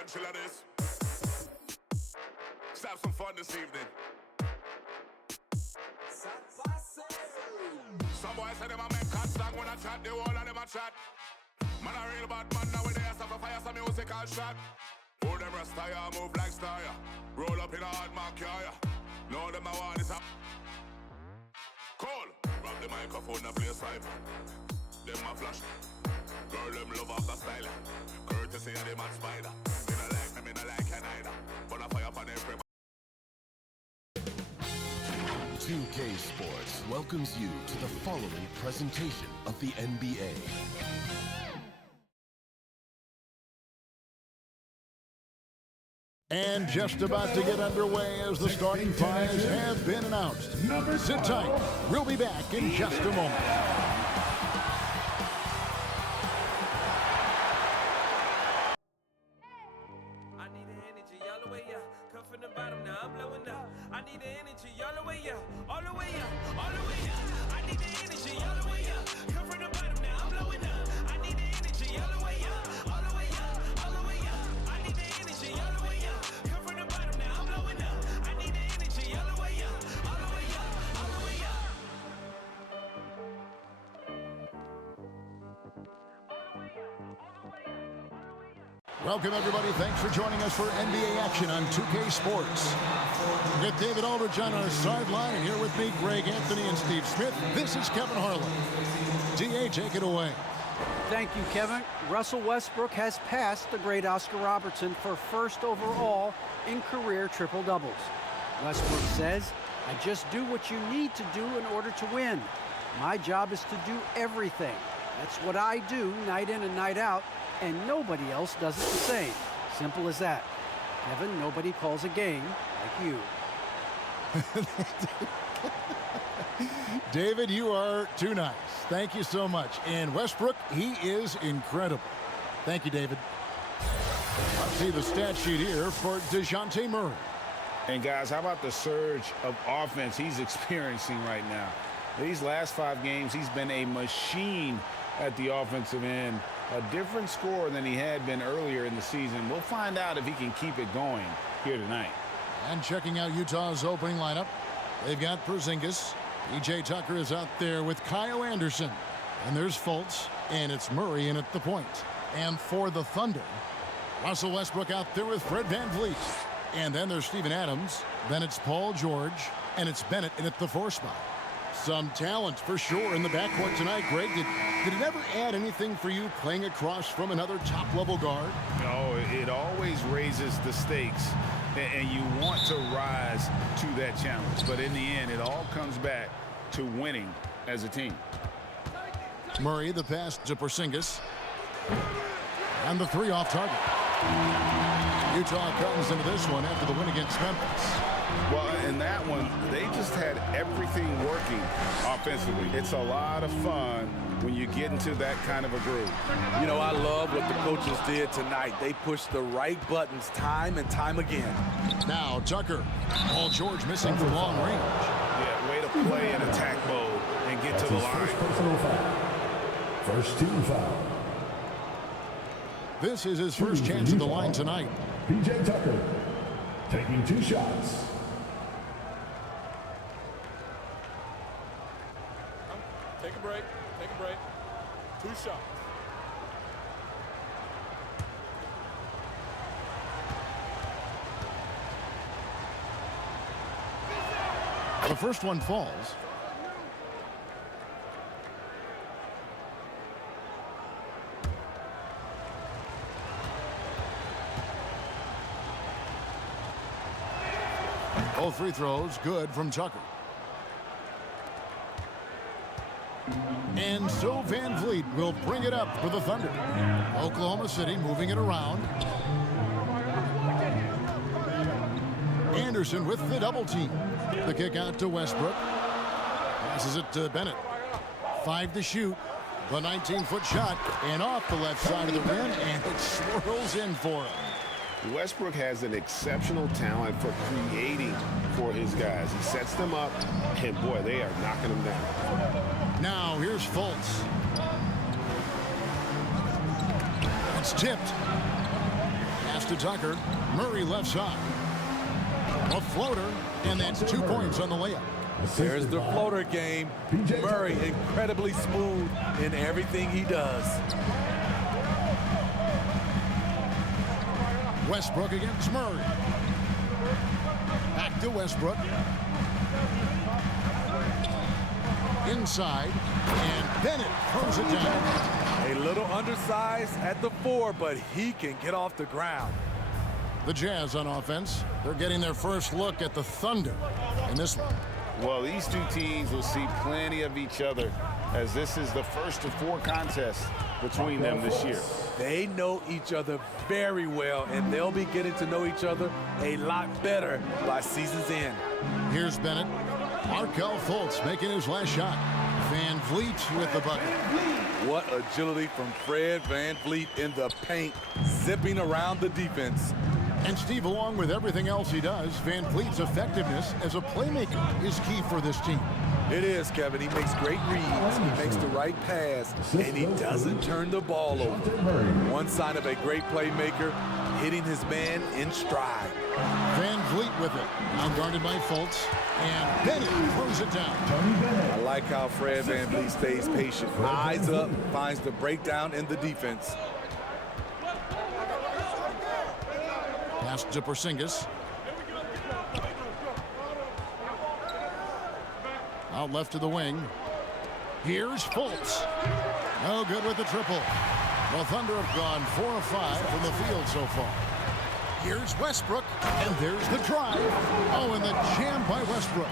and chill at this. Let's have some fun this evening. Some boys say them a make cut song when I chat, the whole of them a chat. Man a real bad man nowadays, have a fire some musical shot. Who them rest tire, move like star. Roll up in a hard mark, yeah. Know them a want this up. Call, grab the microphone and play a sniper. Them a flash. Girl, them love off the style. Courtesy of the mad spider. Me no like you neither. But I fire for everybody. 2K Sports welcomes you to the following presentation of the NBA. And just about to get underway as the starting fives have been announced. Sit tight. We'll be back in just a moment. I need the energy all the way up. Come from the bottom, now I'm blowing up. I need the energy all the way up. All the way up, all the way up. I need the energy all the way up. Come from the bottom, now I'm blowing up. I need the energy all the way up. All the way up, all the way up. I need the energy all the way up. Come from the bottom, now I'm blowing up. I need the energy all the way up. All the way up, all the way up. Welcome, everybody. Thanks for joining us for NBA action on 2K Sports. We've got David Aldridge on our sideline, and here with me, Greg Anthony and Steve Smith. This is Kevin Harlan. DA, take it away. Thank you, Kevin. Russell Westbrook has passed the great Oscar Robertson for first overall in career triple-doubles. Westbrook says, I just do what you need to do in order to win. My job is to do everything. That's what I do night in and night out, and nobody else does it the same. Simple as that. Kevin, nobody calls a game like you. David, you are too nice. Thank you so much. And Westbrook, he is incredible. Thank you, David. Let's see the stat sheet here for DeJounte Murray. And guys, how about the surge of offense he's experiencing right now? These last 5 games, he's been a machine at the offensive end. A different score than he had been earlier in the season. We'll find out if he can keep it going here tonight. And checking out Utah's opening lineup, they've got Porzingis. P.J. Tucker is out there with Kyle Anderson. And there's Fultz, and it's Murray in at the point. And for the Thunder, Russell Westbrook out there with Fred VanVleet. And then there's Steven Adams. Then it's Paul George, and it's Bennett in at the 4 spot. Some talent for sure in the backcourt tonight, Greg. Did it ever add anything for you playing across from another top-level guard? No, it always raises the stakes, and you want to rise to that challenge. But in the end, it all comes back to winning as a team. Murray, the pass to Porzingis. And the 3 off target. Utah comes into this one after the win against Memphis. Well, in that one, they just had everything working offensively. It's a lot of fun when you get into that kind of a groove. You know, I love what the coaches did tonight. They pushed the right buttons time and time again. Now Tucker. Paul George missing from long range. Yeah, way to play in attack mode and get to the line. First team foul. This is his first chance at the line tonight. P.J. Tucker taking 2 shots. Take a break. Take a break. 2 shots. The first one falls. All free throws good from Tucker. And so VanVleet will bring it up for the Thunder. Oklahoma City moving it around. Anderson with the double team. The kick out to Westbrook. Passes it to Bennett. 5 to shoot. The 19-foot shot. And off the left side of the rim. And it swirls in for him. Westbrook has an exceptional talent for creating for his guys. He sets them up, and boy, they are knocking them down. Now here's Fultz. It's tipped. Pass to Tucker. Murray left side. A floater, and that's 2 points on the layup. There's the floater game. Murray incredibly smooth in everything he does. Westbrook against Murray. Back to Westbrook. Inside, and Bennett throws it down. A little undersized at the 4, but he can get off the ground. The Jazz on offense. They're getting their first look at the Thunder in this one. Well, these two teams will see plenty of each other, as this is the first of 4 contests between them this year. They know each other very well, and they'll be getting to know each other a lot better by season's end. Here's Bennett. Markelle Fultz making his last shot. Van Vliet with the bucket. What agility from Fred Van Vliet in the paint, zipping around the defense. And Steve, along with everything else he does, Van Vliet's effectiveness as a playmaker is key for this team. It is, Kevin. He makes great reads, he makes the right pass, and he doesn't turn the ball over. One sign of a great playmaker, hitting his man in stride. Van Vliet with it. Now guarded by Fultz. And Bennett throws it down. I like how Fred Van Vliet stays patient. Eyes up, finds the breakdown in the defense. Pass to Porzingis. Out left to the wing. Here's Fultz. No good with the triple. The Thunder have gone 4 of 5 from the field so far. Here's Westbrook, and there's the drive. Oh, and the jam by Westbrook.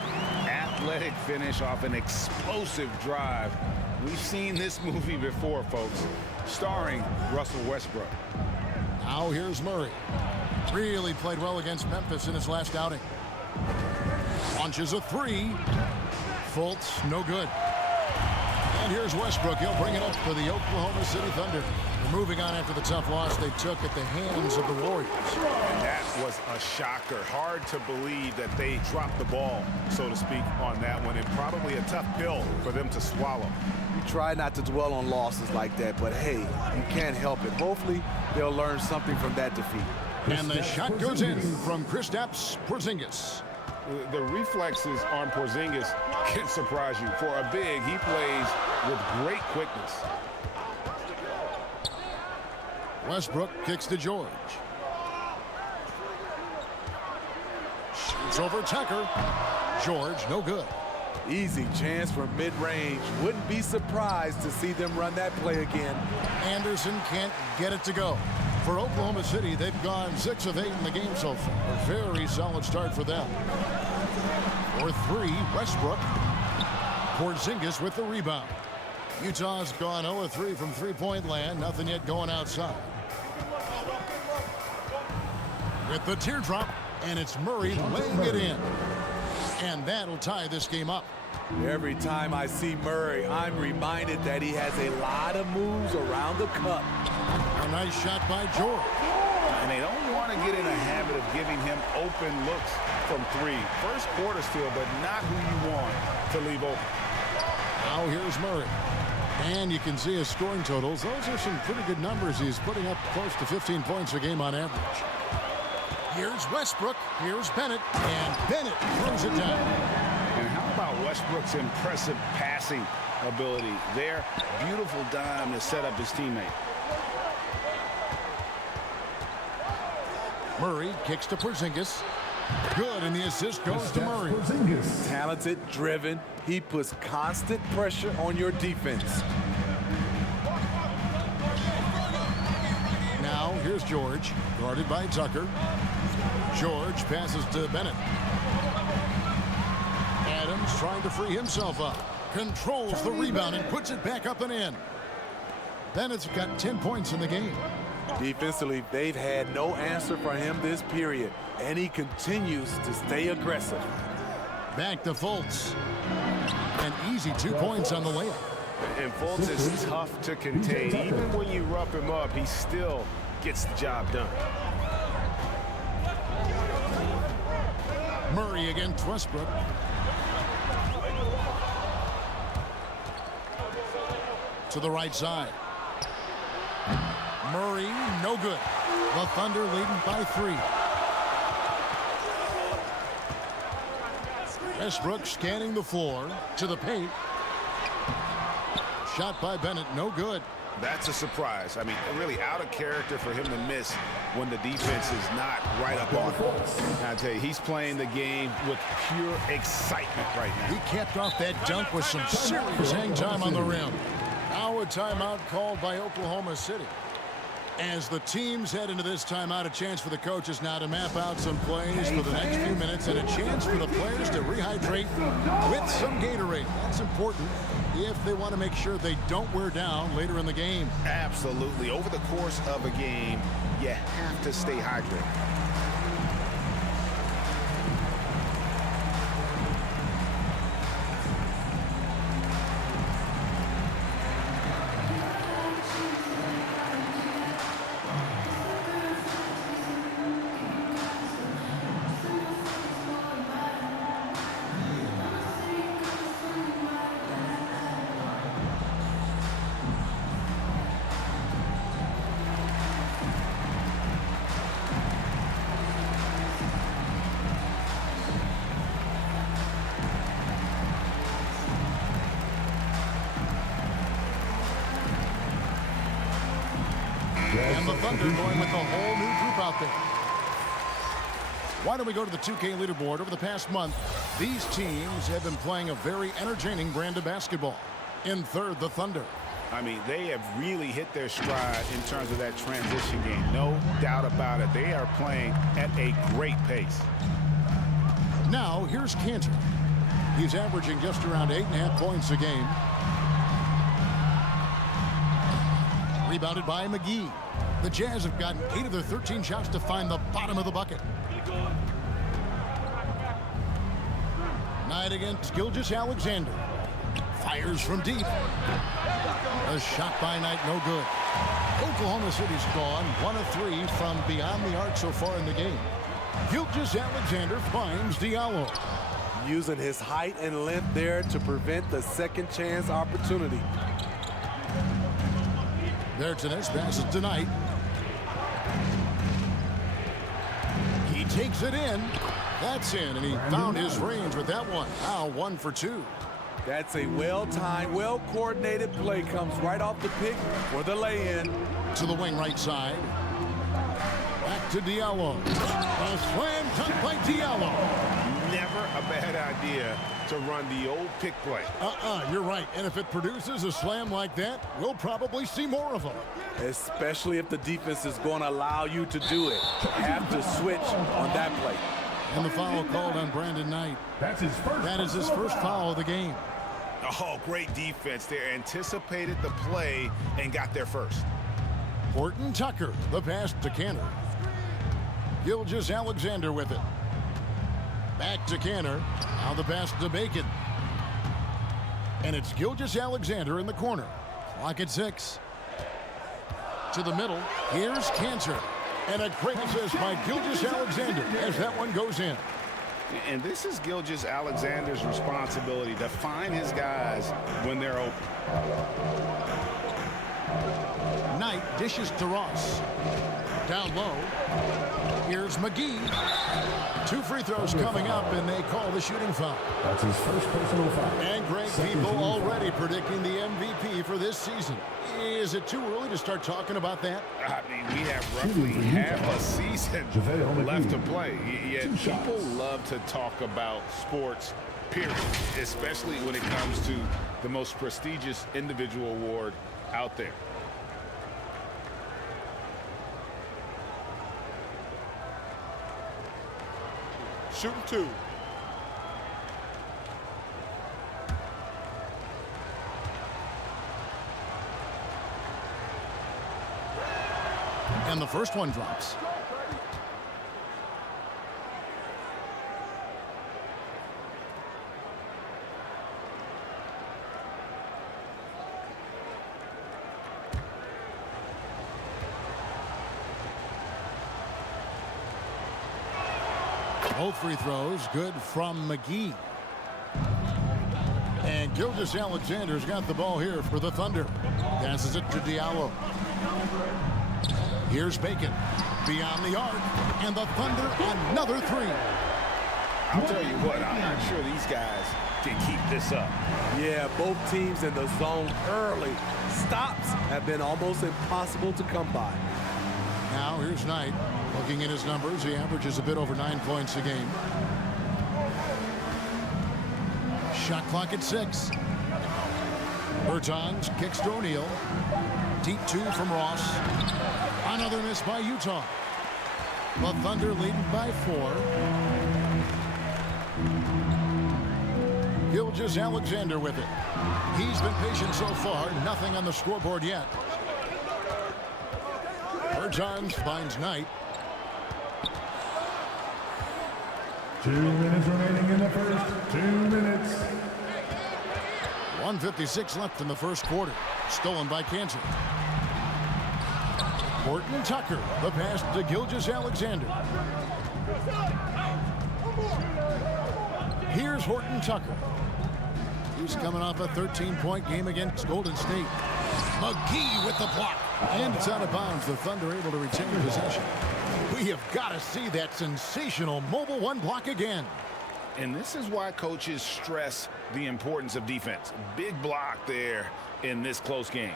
Athletic finish off an explosive drive. We've seen this movie before, folks, starring Russell Westbrook. Now here's Murray. Really played well against Memphis in his last outing. Launches a 3. Fultz, no good. And here's Westbrook. He'll bring it up for the Oklahoma City Thunder. They're moving on after the tough loss they took at the hands of the Warriors. And that was a shocker. Hard to believe that they dropped the ball, so to speak, on that one. And probably a tough pill for them to swallow. You try not to dwell on losses like that, but hey, you can't help it. Hopefully, they'll learn something from that defeat. And the shot goes in from Kristaps Porzingis. The reflexes on Porzingis can surprise you. For a big, he plays with great quickness. Westbrook kicks to George. Shoots over Tucker. George, no good. Easy chance for mid-range. Wouldn't be surprised to see them run that play again. Anderson can't get it to go. For Oklahoma City, they've gone 6 of 8 in the game so far. A very solid start for them. For 3, Westbrook. Porzingis with the rebound. Utah's gone 0 of 3 from three-point land. Nothing yet going outside. With the teardrop, and it's Murray laying it in. And that'll tie this game up. Every time I see Murray, I'm reminded that he has a lot of moves around the cup. A nice shot by George. And they don't want to get in a habit of giving him open looks from 3. First quarter still, but not who you want to leave open. Now here's Murray. And you can see his scoring totals. Those are some pretty good numbers. He's putting up close to 15 points a game on average. Here's Westbrook. Here's Bennett. And Bennett throws it down. And how about Westbrook's impressive passing ability there? Beautiful dime to set up his teammate. Murray kicks to Porzingis. Good, and the assist goes to Murray. Talented, driven. He puts constant pressure on your defense. Now here's George, guarded by Tucker. George passes to Bennett. Adams trying to free himself up. Controls the rebound and puts it back up and in. Bennett's got 10 points in the game. Defensively, they've had no answer for him this period, and he continues to stay aggressive. Back to Fultz. An easy 2 points on the layup. And Fultz is tough to contain. Even when you rough him up, he still gets the job done. Murray against Westbrook. To the right side. Murray, no good. The Thunder leading by 3. Westbrook scanning the floor to the paint. Shot by Bennett, no good. That's a surprise. I mean, really out of character for him to miss when the defense is not right up on him. I tell you, he's playing the game with pure excitement right now. He capped off that dunk with some serious hang time on the rim. Now a timeout called by Oklahoma City. As the teams head into this timeout, a chance for the coaches now to map out some plays for the next few minutes and a chance for the players to rehydrate with some Gatorade. That's important if they want to make sure they don't wear down later in the game. Absolutely. Over the course of a game, you have to stay hydrated. And the Thunder going with a whole new group out there. Why don't we go to the 2K leaderboard? Over the past month, these teams have been playing a very entertaining brand of basketball. In third, the Thunder. I mean, they have really hit their stride in terms of that transition game. No doubt about it. They are playing at a great pace. Now, here's Cantor. He's averaging just around 8.5 points a game. Rebounded by McGee. The Jazz have gotten 8 of their 13 shots to find the bottom of the bucket. Knight against Gilgeous-Alexander. Fires from deep. A shot by Knight, no good. Oklahoma City's gone 1 of 3 from beyond the arc so far in the game. Gilgeous-Alexander finds Diallo. Using his height and length there to prevent the second chance opportunity. Bertines passes to Knight. He takes it in. That's in, and he found his range with that one. Now 1 for 2. That's a well-timed, well-coordinated play. Comes right off the pick for the lay-in. To the wing right side. Back to Diallo. A slam dunk by Diallo. Never a bad idea to run the old pick play. You're right. And if it produces a slam like that, we'll probably see more of them. Especially if the defense is going to allow you to do it. Have to switch on that play. And the foul called on Brandon Knight. That's his first. That is his first foul of the game. Oh, great defense there. Anticipated the play and got there first. Horton Tucker, the pass to Cantor. Gilgeous-Alexander with it. Back to Cantor. Now the pass to Bacon. And it's Gilgeous-Alexander in the corner. Clock at 6. To the middle. Here's Cantor. And a great assist by Gilgeous-Alexander as that one goes in. And this is Gilgeous-Alexander's responsibility to find his guys when they're open. Knight dishes to Ross. Down low. Here's McGee. 2 free throws coming up, and they call the shooting foul. That's his first personal foul. And great people already predicting the MVP for this season. Is it too early to start talking about that? I mean, we have roughly half a season left to play. Yet people love to talk about sports, period, especially when it comes to the most prestigious individual award out there. Shooting 2. And the first one drops. Both free throws good from McGee. And Gilgeous-Alexander's got the ball here for the Thunder. Passes it to Diallo. Here's Bacon. Beyond the arc. And the Thunder another three. I'll tell you what, I'm not sure these guys can keep this up. Yeah, both teams in the zone early. Stops have been almost impossible to come by. Now here's Knight. Looking at his numbers, he averages a bit over 9 points a game. Shot clock at 6. Bertans kicks to O'Neal. Deep 2 from Ross. Another miss by Utah. The Thunder leading by 4. Gilgeous-Alexander with it. He's been patient so far. Nothing on the scoreboard yet. Bertans finds Knight. 2 minutes remaining in the first. 2 minutes. 1:56 left in the first quarter. Stolen by Kansas. Horton Tucker. The pass to Gilgeous-Alexander. Here's Horton Tucker. He's coming off a 13-point game against Golden State. McGee with the block. And it's out of bounds. The Thunder able to retain possession. We have got to see that sensational mobile one block again. And this is why coaches stress the importance of defense. Big block there in this close game.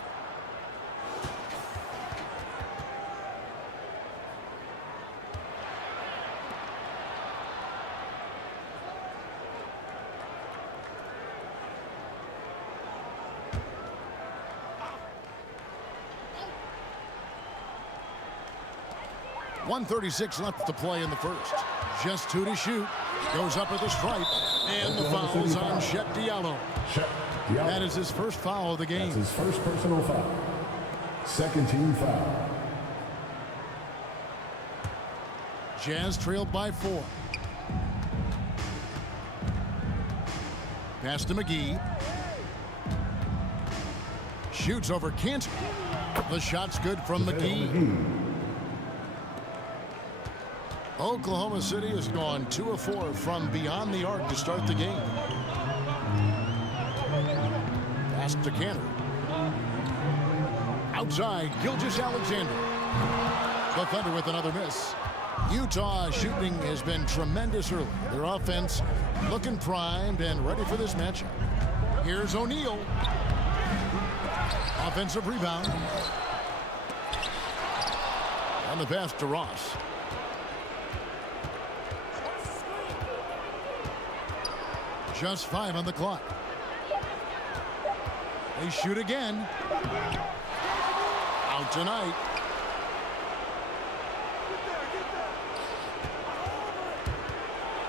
.136 left to play in the first. Just 2 to shoot. Goes up at the stripe. And the foul's on Chet Diallo. That is his first foul of the game. That's his first personal foul. Second team foul. Jazz trailed by 4. Pass to McGee. Shoots over Kent. The shot's good from McGee. Oklahoma City has gone 2 of 4 from beyond the arc to start the game. Pass to Cantor. Outside, Gilgeous-Alexander. The Thunder with another miss. Utah shooting has been tremendous early. Their offense looking primed and ready for this matchup. Here's O'Neal. Offensive rebound. On the pass to Ross. Just 5 on the clock. They shoot again. Out tonight.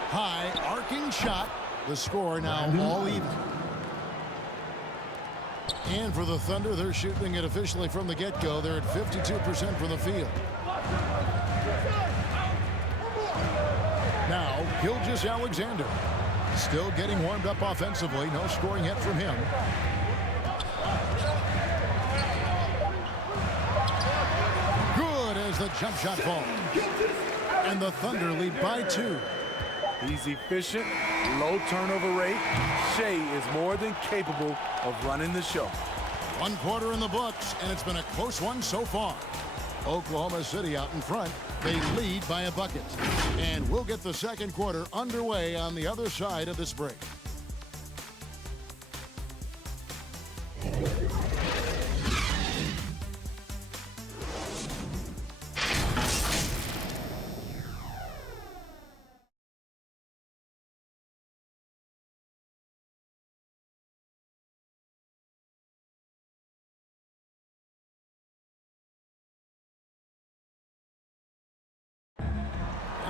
High arcing shot. The score now all even. And for the Thunder, they're shooting it officially from the get-go. They're at 52% from the field. Now, Gilgeous-Alexander. Still getting warmed up offensively. No scoring yet from him. Good as the jump shot falls. And the Thunder lead by 2. He's efficient, low turnover rate. Shea is more than capable of running the show. 1 quarter in the books, and it's been a close one so far. Oklahoma City out in front. They lead by a bucket. And we'll get the second quarter underway on the other side of this break.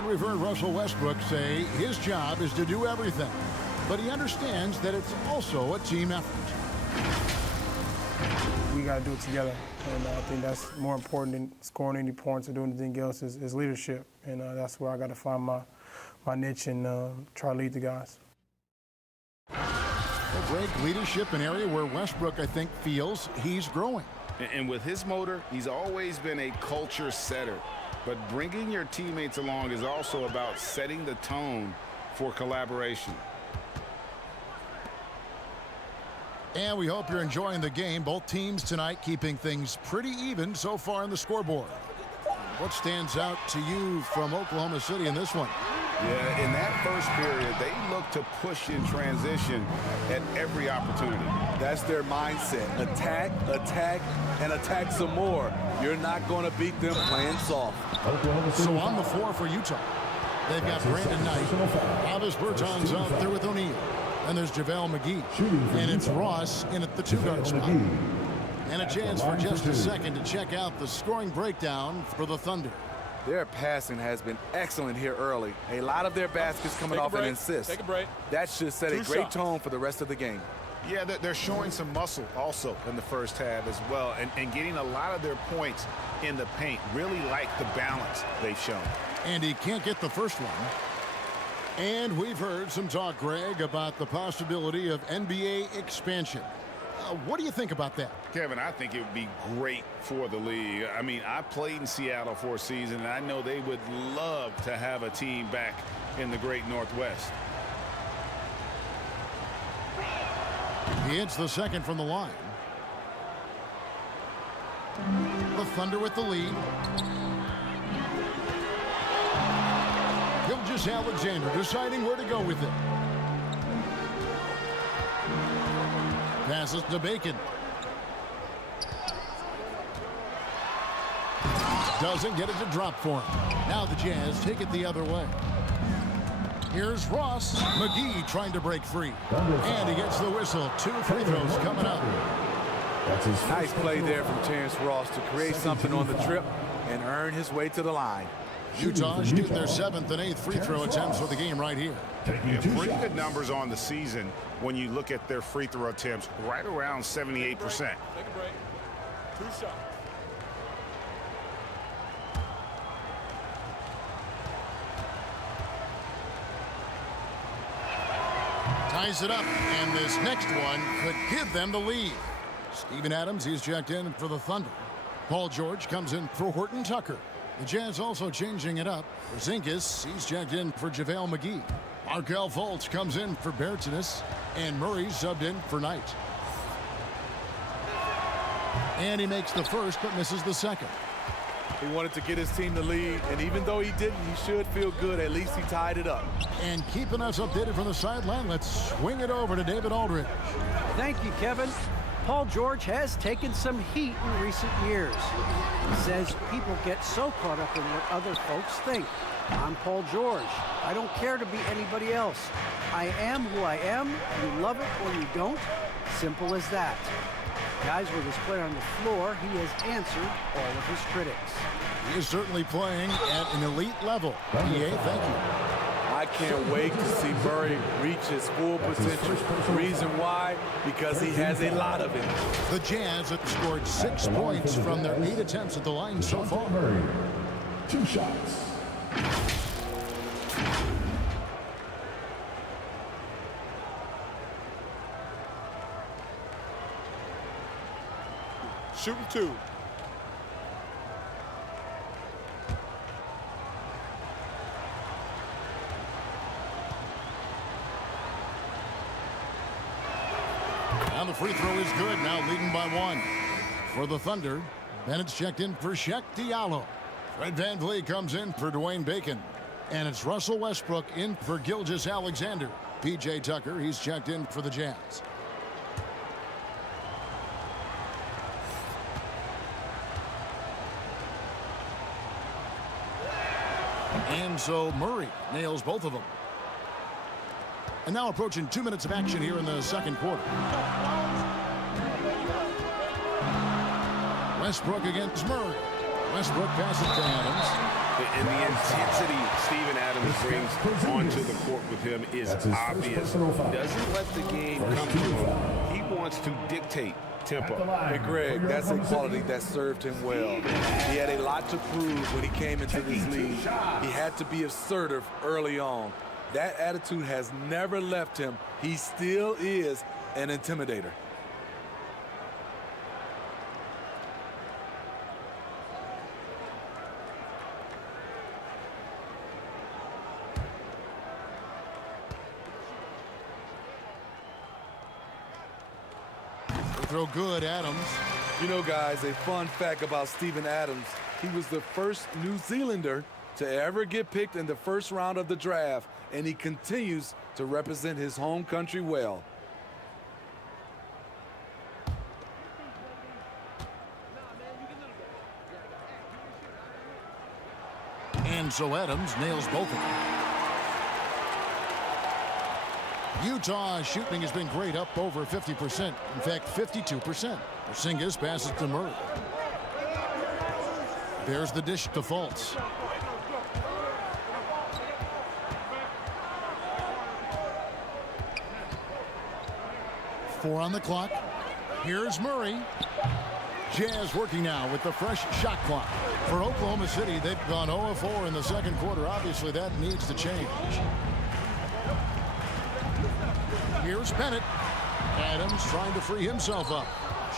We've heard Russell Westbrook say his job is to do everything, but he understands that it's also a team effort. We got to do it together, and I think that's more important than scoring any points or doing anything else is leadership, and that's where I got to find my niche and try to lead the guys. Well, Greg, leadership, an area where Westbrook, I think, feels he's growing. And with his motor, he's always been a culture setter. But bringing your teammates along is also about setting the tone for collaboration. And we hope you're enjoying the game. Both teams tonight keeping things pretty even so far in the scoreboard. What stands out to you from Oklahoma City in this one? Yeah, in that first period, they look to push in transition at every opportunity. That's their mindset. Attack, attack, and attack some more. You're not going to beat them playing soft. So on the floor for Utah, they've got Brandon Knight. Travis Berton's out there with O'Neal. And there's JaVale McGee. And it's Ross in at the two-guard spot. And a chance for just a second to check out the scoring breakdown for the Thunder. Their passing has been excellent here early. A lot of their baskets coming off an assist. Take a break. That should set a great tone for the rest of the game. Yeah, they're showing some muscle also in the first half as well, and getting a lot of their points in the paint. Really like the balance they've shown. And he can't get the first one. And we've heard some talk, Greg, about the possibility of NBA expansion. What do you think about that? Kevin, I think it would be great for the league. I mean, I played in Seattle for a season, and I know they would love to have a team back in the great Northwest. He hits the second from the line. The Thunder with the lead. Gilgeous-Alexander deciding where to go with it. Passes to Bacon. Doesn't get it to drop for him. Now the Jazz take it the other way. Here's Ross. McGee trying to break free. And he gets the whistle. 2 free throws coming up. Nice play there from Terrence Ross to create something on the trip and earn his way to the line. Utah shooting their 7th and 8th free throw attempts for the game right here. Yeah, pretty good numbers on the season when you look at their free throw attempts, right around 78%. Take a break. 2 shots. Ties it up, and this next one could give them the lead. Steven Adams, he's checked in for the Thunder. Paul George comes in for Horton Tucker. The Jazz also changing it up. Porzingis, he's checked in for JaVale McGee. Markelle Fultz comes in for Bertans, and Murray subbed in for Knight. And he makes the first, but misses the second. He wanted to get his team the lead, and even though he didn't, he should feel good. At least he tied it up. And keeping us updated from the sideline, let's swing it over to David Aldridge. Thank you, Kevin. Paul George has taken some heat in recent years. He says people get so caught up in what other folks think. I'm Paul George. I don't care to be anybody else. I am who I am. You love it or you don't. Simple as that. Guys, with his play on the floor, he has answered all of his critics. He is certainly playing at an elite level. EA, thank you. I can't wait to see Murray reach his full potential. Reason why? Because he has a lot of it. The Jazz have scored 6 points from their 8 attempts at the line so far. Murray, 2 shots. Shooting 2. Now the free throw is good, now leading by 1. For the Thunder, Bennett's checked in for Shaq Diallo. Fred VanVleet comes in for Dwayne Bacon. And it's Russell Westbrook in for Gilgeous-Alexander. P.J. Tucker, he's checked in for the Jazz. And so Murray nails both of them. And now approaching 2 minutes of action here in the second quarter. Westbrook against Murray. Westbrook passes to Adams. And the intensity Steven Adams brings onto the court with him is obvious. Doesn't let the game come to him. He wants to dictate tempo. Hey, Greg, that's a quality that served him well. He had a lot to prove when he came into this league. He had to be assertive early on. That attitude has never left him. He still is an intimidator. They throw good, Adams. You know, guys, a fun fact about Steven Adams, he was the first New Zealander to ever get picked in the first round of the draft, and he continues to represent his home country well. And so Adams nails both of them. Utah's shooting has been great, up over 50%. In fact, 52%. Porzingis passes to Murray. There's the dish to Fultz. Four on the clock. Here's Murray. Jazz working now with the fresh shot clock. For Oklahoma City, they've gone 0-4 in the second quarter. Obviously, that needs to change. Here's Bennett. Adams trying to free himself up.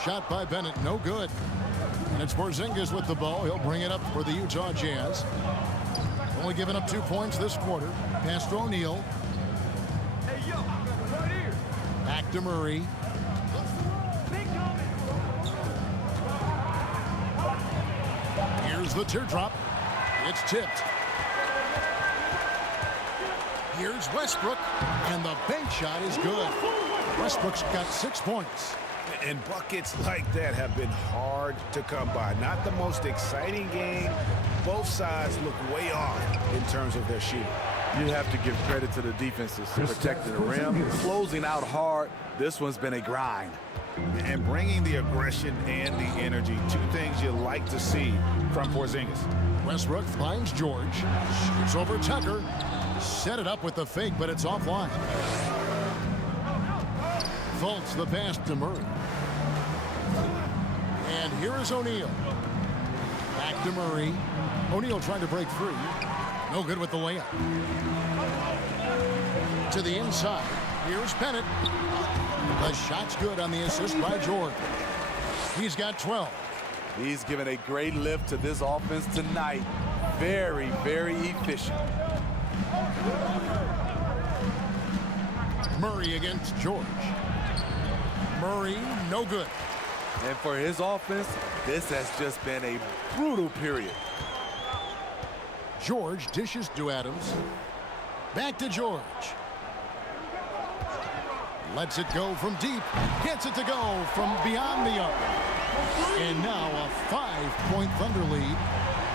Shot by Bennett, no good. And it's Porzingis with the ball. He'll bring it up for the Utah Jazz. Only given up 2 points this quarter. Pass to O'Neal. Back to Murray. Here's the teardrop. It's tipped. Here's Westbrook, and the bank shot is good. Westbrook's got 6 points. And buckets like that have been hard to come by. Not the most exciting game. Both sides look way off in terms of their shooting. You have to give credit to the defenses protecting the rim, closing out hard. This one's been a grind. And bringing the aggression and the energy, two things you like to see from Porzingis. Westbrook finds George. Shoots over Tucker. Set it up with the fake, but it's offline. Fultz the pass to Murray. And here is O'Neal. Back to Murray. O'Neal trying to break free. No good with the layup. To the inside. Here's Bennett. The shot's good on the assist by George. He's got 12. He's given a great lift to this offense tonight. Very, very efficient. Murray against George. Murray, no good. And for his offense, this has just been a brutal period. George dishes to Adams. Back to George. Lets it go from deep. Gets it to go from beyond the arc. And now a 5-point Thunder lead.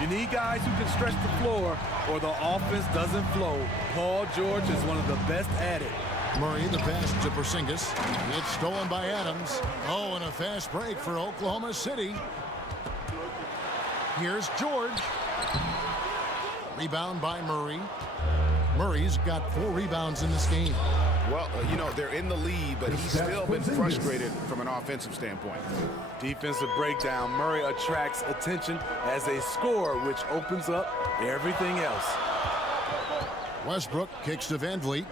You need guys who can stretch the floor or the offense doesn't flow. Paul George is one of the best at it. Murray the pass to Porzingis. It's stolen by Adams. Oh, and a fast break for Oklahoma City. Here's George. Rebound by Murray. Murray's got 4 rebounds in this game. Well, you know, they're in the lead, but he's still been frustrated from an offensive standpoint. Defensive breakdown. Murray attracts attention as a scorer, which opens up everything else. Westbrook kicks to Van Vliet.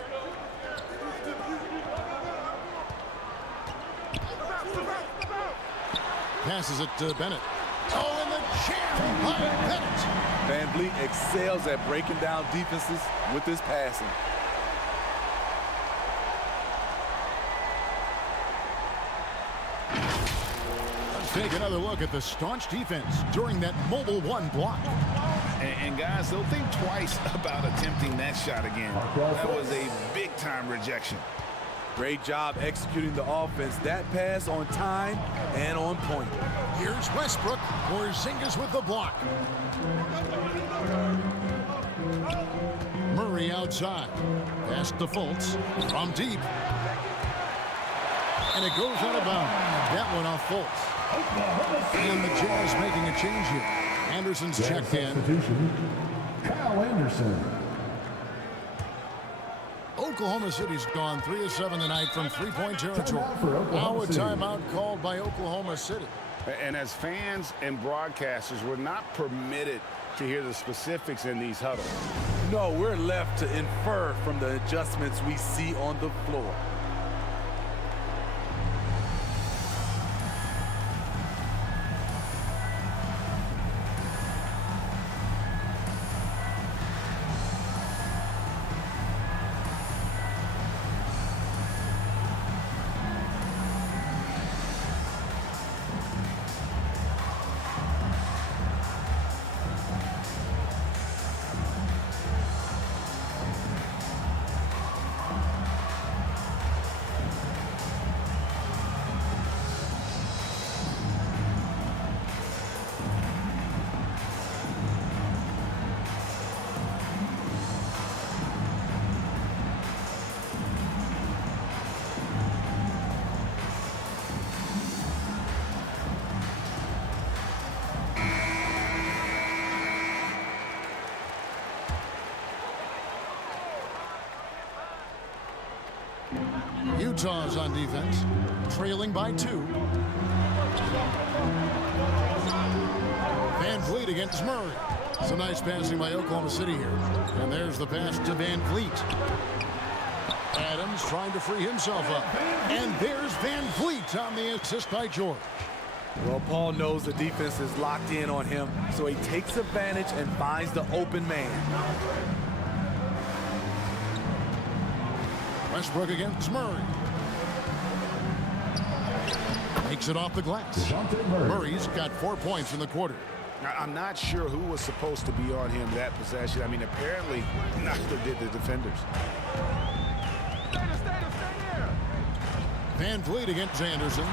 Passes it to Bennett. Oh, and the jam by Bennett. Van Vliet excels at breaking down defenses with his passing. Let's take another look at the staunch defense during that mobile 1 block. And guys, they'll think twice about attempting that shot again. That was a big-time rejection. Great job executing the offense. That pass on time and on point. Here's Westbrook. Porzingis with the block. Murray outside. Pass to Fultz from deep. And it goes out of bounds. That one off Fultz. And the Jazz making a change here. Anderson's checked in. Kyle Anderson. Oklahoma City's gone 3 of 7 tonight from 3-point territory. Now a timeout called by Oklahoma City. And as fans and broadcasters, we're not permitted to hear the specifics in these huddles. No, we're left to infer from the adjustments we see on the floor. Utah's on defense, trailing by 2. Van Vliet against Murray. Some nice passing by Oklahoma City here. And there's the pass to Van Vliet. Adams trying to free himself up. And there's Van Vliet on the assist by George. Well, Paul knows the defense is locked in on him, so he takes advantage and finds the open man. Westbrook against Murray. Makes it off the glass. Murray's got 4 points in the quarter. I'm not sure who was supposed to be on him that possession. I mean, apparently neither did the defenders. Van Vliet against Anderson.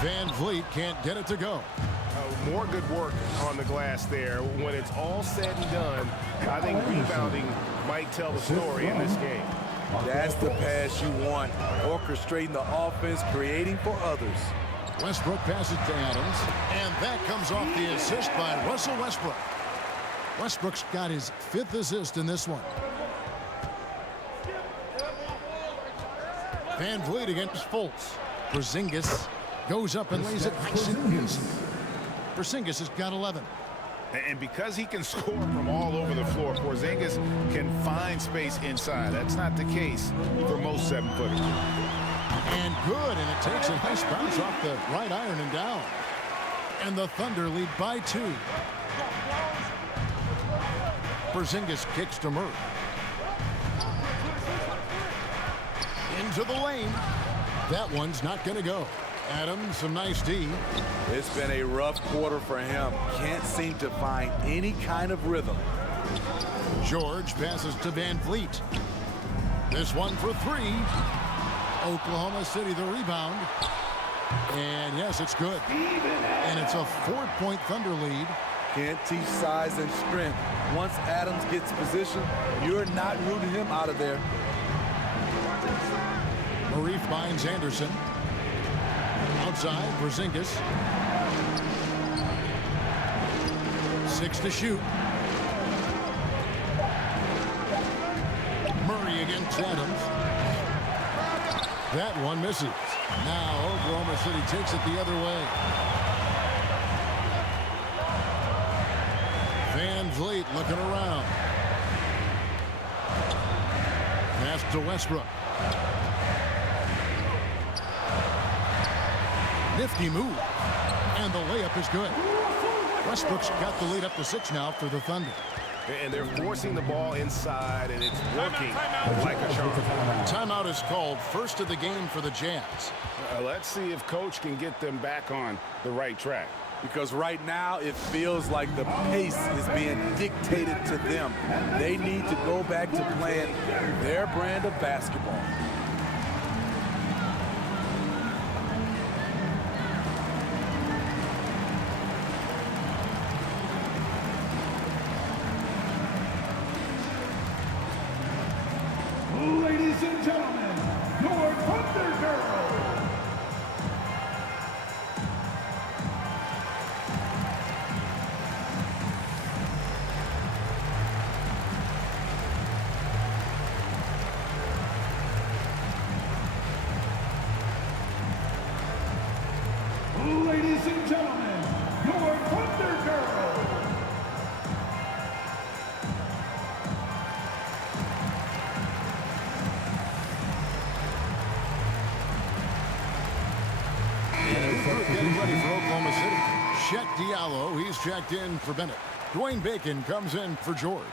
Van Vliet can't get it to go. More good work on the glass there. When it's all said and done, I think rebounding might tell the story in this game. That's the pass you want. Orchestrating the offense, creating for others. Westbrook passes to Adams, and that comes off the assist by Russell Westbrook. Westbrook's got his 5th assist in this one. Van Vliet against Fultz. Porzingis goes up and lays it nice and easy. Porzingis has got 11. And because he can score from all over the floor, Porzingis can find space inside. That's not the case for most 7-footers. And good, and it takes a nice bounce off the right iron and down. And the Thunder lead by 2. Porzingis kicks to Murray. Into the lane. That one's not going to go. Adams, some nice D. It's been a rough quarter for him. Can't seem to find any kind of rhythm. George passes to Van Vliet. This one for 3. Oklahoma City the rebound. And yes, it's good. And it's a 4-point Thunder lead. Can't teach size and strength. Once Adams gets position, you're not rooting him out of there. Murray finds Anderson. Outside, Porzingis. 6 to shoot. Murray against Adams. That one misses. Now Oklahoma City takes it the other way. Van Vliet looking around. Pass to Westbrook. Nifty move. And the layup is good. Westbrook's got the lead up to 6 now for the Thunder. And they're forcing the ball inside, and it's working like a charm. Timeout is called, first of the game for the Jazz. Let's see if Coach can get them back on the right track. Because right now it feels like the pace is being dictated to them. They need to go back to playing their brand of basketball. Ladies and gentlemen, your Thunder Girls. Ladies and gentlemen, your Thunder Girls. Getting ready for Oklahoma City. Chet Diallo, he's checked in for Bennett. Dwayne Bacon comes in for George.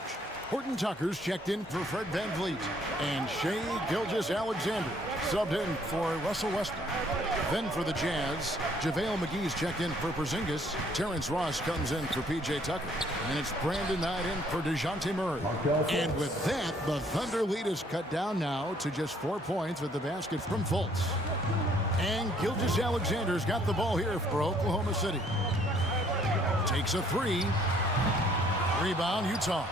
Horton Tucker's checked in for Fred Van Vliet. And Shai Gilgeous-Alexander subbed in for Russell Westbrook. Then for the Jazz, JaVale McGee's checked in for Porzingis. Terrence Ross comes in for P.J. Tucker. And it's Brandon Knight in for DeJounte Murray. And with that, the Thunder lead is cut down now to just 4 points with the basket from Fultz. And Gilgeous-Alexander's got the ball here for Oklahoma City. Takes a 3. Rebound, Utah.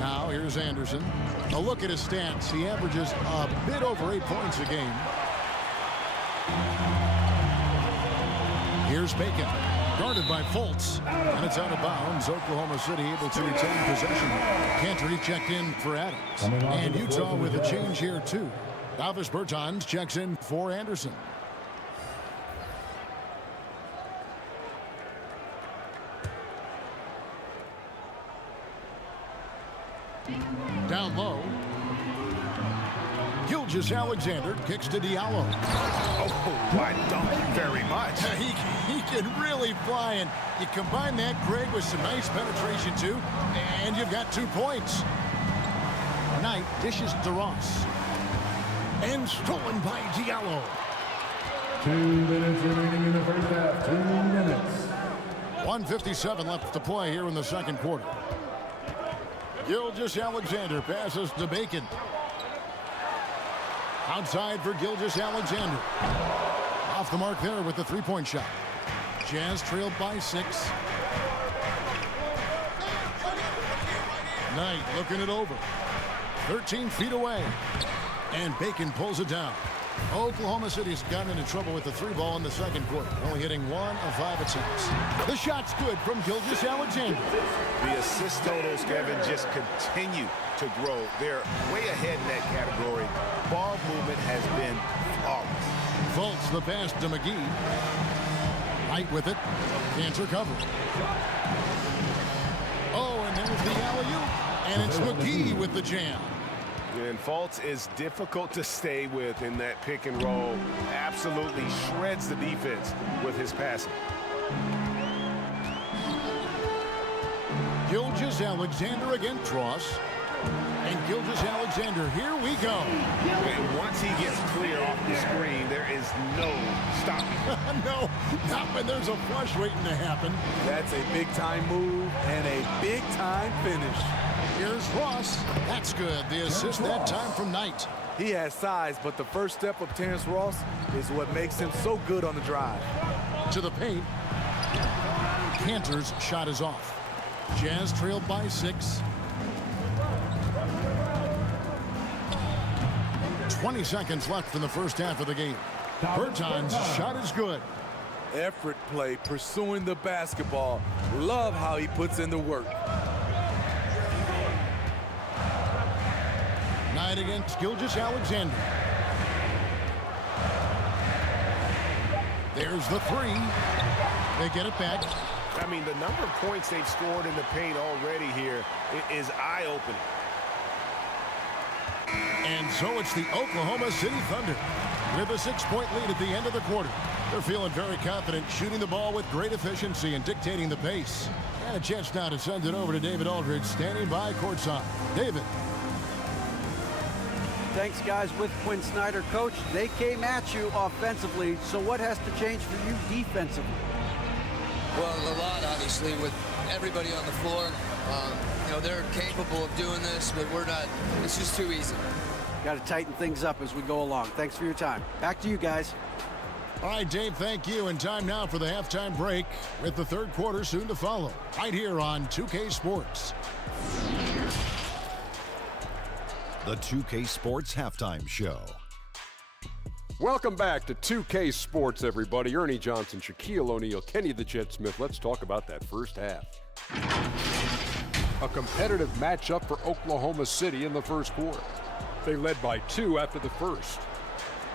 Now here's Anderson. A look at his stats. He averages a bit over 8 points a game. Here's Bacon. Guarded by Fultz, and it's out of bounds. Oklahoma City able to retain possession. Cantor checked in for Adams. And Utah with a change here, too. Davis Bertans checks in for Anderson. Down low. Gilgeous-Alexander kicks to Diallo. Oh, I don't very much. He can really fly, and you combine that, Greg, with some nice penetration, too, and you've got 2 points. Knight dishes to Ross. And stolen by Diallo. 2 minutes remaining in the first half. 2 minutes. 1:57 left to play here in the second quarter. Gilgeous-Alexander passes to Bacon. Outside for Gilgeous-Alexander. Off the mark there with the three-point shot. Jazz trailed by 6. Knight looking it over. 13 feet away. And Bacon pulls it down. Oklahoma City's gotten into trouble with the 3-ball in the second quarter, only hitting 1 of 5 attempts. The shot's good from Gilgeous-Alexander. The assist totals, Kevin, just continue to grow. They're way ahead in that category. Ball movement has been flawless. Fultz the pass to McGee. Knight with it. Cantor cover. Oh, and there's the alley-oop. And it's McGee with the jam. And Fultz is difficult to stay with in that pick and roll. Absolutely shreds the defense with his passing. Gilgeous-Alexander against Ross. And Gilgeous-Alexander, here we go. And once he gets clear off the screen, there is no stopping. No, not when there's a flush waiting to happen. That's a big-time move and a big-time finish. Here's Ross. That's good. The assist that time from Knight. He has size, but the first step of Terrence Ross is what makes him so good on the drive. To the paint. Cantor's shot is off. Jazz trailed by 6. 20 seconds left in the first half of the game. Bertans' shot is good. Effort play, pursuing the basketball. Love how he puts in the work. Knight against Gilgeous-Alexander. There's the 3. They get it back. I mean, the number of points they've scored in the paint already here is eye-opening. And so it's the Oklahoma City Thunder with a 6-point lead at the end of the quarter. They're feeling very confident, shooting the ball with great efficiency and dictating the pace. And a chance now to send it over to David Aldridge, standing by courtside. David. Thanks, guys. With Quinn Snyder, coach, they came at you offensively. So what has to change for you defensively? Well, a lot, obviously, with everybody on the floor. You know, they're capable of doing this, but we're not. It's just too easy. Got to tighten things up as we go along. Thanks for your time. Back to you guys. All right, Dave, thank you. And time now for the halftime break with the third quarter soon to follow. Right here on 2K Sports. The 2K Sports Halftime Show. Welcome back to 2K Sports, everybody. Ernie Johnson, Shaquille O'Neal, Kenny the Jet Smith. Let's talk about that first half. A competitive matchup for Oklahoma City in the first quarter. They led by 2 after the first.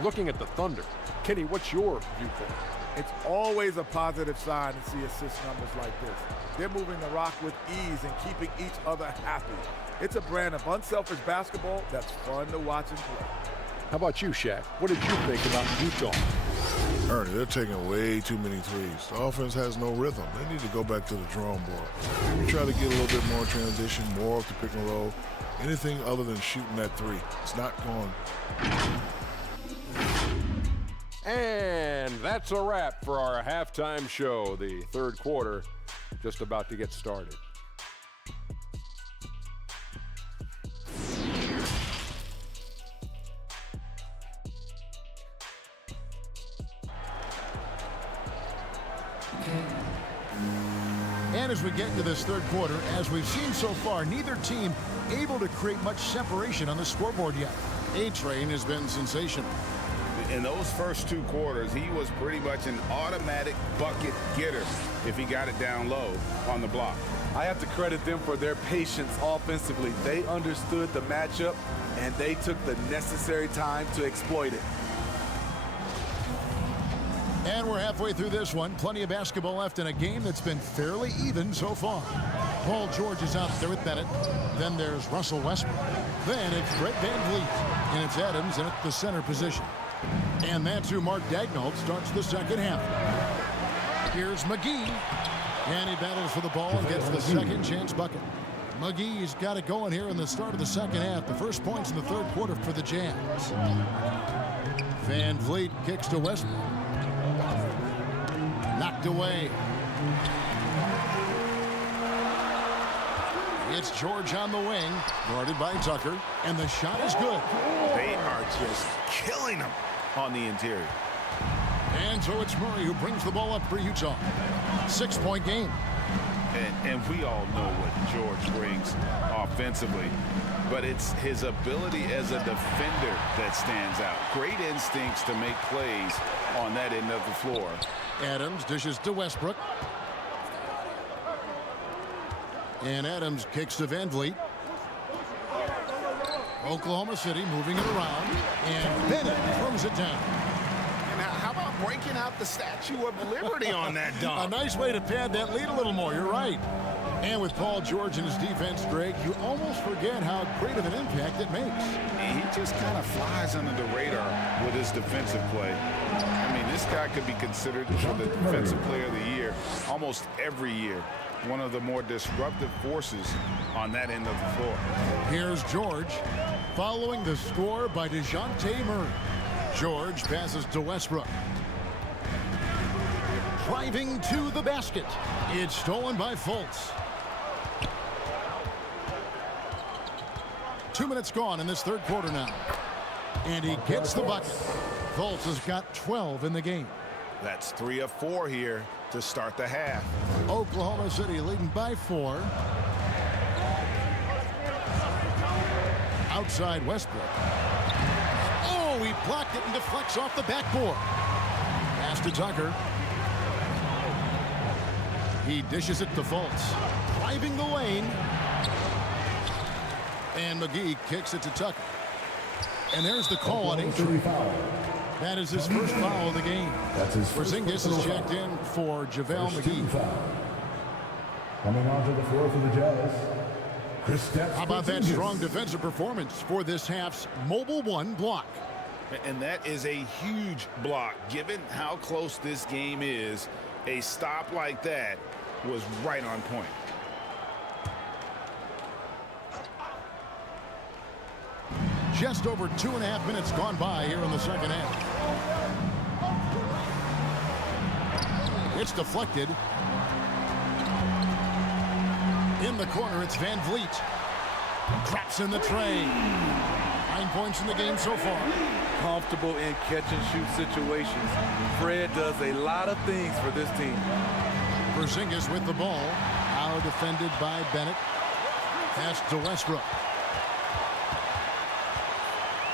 Looking at the Thunder, Kenny, what's your viewpoint? It's always a positive sign to see assist numbers like this. They're moving the rock with ease and keeping each other happy. It's a brand of unselfish basketball that's fun to watch and play. How about you, Shaq? What did you think about Utah? Ernie, they're taking way too many threes. The offense has no rhythm. They need to go back to the drawing board. Maybe try to get a little bit more transition, more off the pick and roll. Anything other than shooting that 3. It's not going. And that's a wrap for our halftime show. The third quarter just about to get started. And as we get into this third quarter, as we've seen so far, neither team able to create much separation on the scoreboard yet. A-Train has been sensational. In those first 2 quarters, he was pretty much an automatic bucket getter if he got it down low on the block. I have to credit them for their patience offensively. They understood the matchup, and they took the necessary time to exploit it. And we're halfway through this one. Plenty of basketball left in a game that's been fairly even so far. Paul George is out there with Bennett. Then there's Russell Westbrook. Then it's Brett Van Vliet. And it's Adams in at the center position. And that's who Mark Daigneault starts the second half. Here's McGee. And he battles for the ball and gets the second chance bucket. McGee's got it going here in the start of the second half. The first points in the third quarter for the Jazz. Van Vliet kicks to Westbrook. Knocked away. It's George on the wing, guarded by Tucker, and the shot is good. They are just killing him on the interior. And so it's Murray who brings the ball up for Utah. 6-point game. And we all know what George brings offensively, but it's his ability as a defender that stands out. Great instincts to make plays on that end of the floor. Adams dishes to Westbrook. And Adams kicks to Van Vliet. Oklahoma City moving it around. And Bennett throws it down. And how about breaking out the Statue of Liberty on that dunk? A nice way to pad that lead a little more. You're right. And with Paul George and his defense, Greg, you almost forget how great of an impact it makes. He just kind of flies under the radar with his defensive play. I mean, this guy could be considered for the Defensive Player of the Year almost every year. One of the more disruptive forces on that end of the floor. Here's George, following the score by DeJounte Murray. George passes to Westbrook. Driving to the basket. It's stolen by Fultz. 2 minutes gone in this third quarter now. And he gets the bucket. Fultz has got 12 in the game. That's 3 of 4 here to start the half. Oklahoma City leading by 4. Outside Westbrook. Oh, he blocked it and deflects off the backboard. Pass to Tucker. He dishes it to Fultz. Driving the lane. And McGee kicks it to Tucker. And there's the call on H3. That is his first foul of the game. That's his first. Porzingis is checked in for JaVale McGee. Coming onto the floor for the Jazz, Kristaps. How about that strong defensive performance for this half's Mobile One block? And that is a huge block. Given how close this game is, a stop like that was right on point. Just over 2.5 minutes gone by here in the second half. It's deflected. In the corner, it's Van Vliet. Drops in the tray. 9 points in the game so far. Comfortable in catch-and-shoot situations. Fred does a lot of things for this team. Porzingis with the ball. Now defended by Bennett. Pass to Westbrook.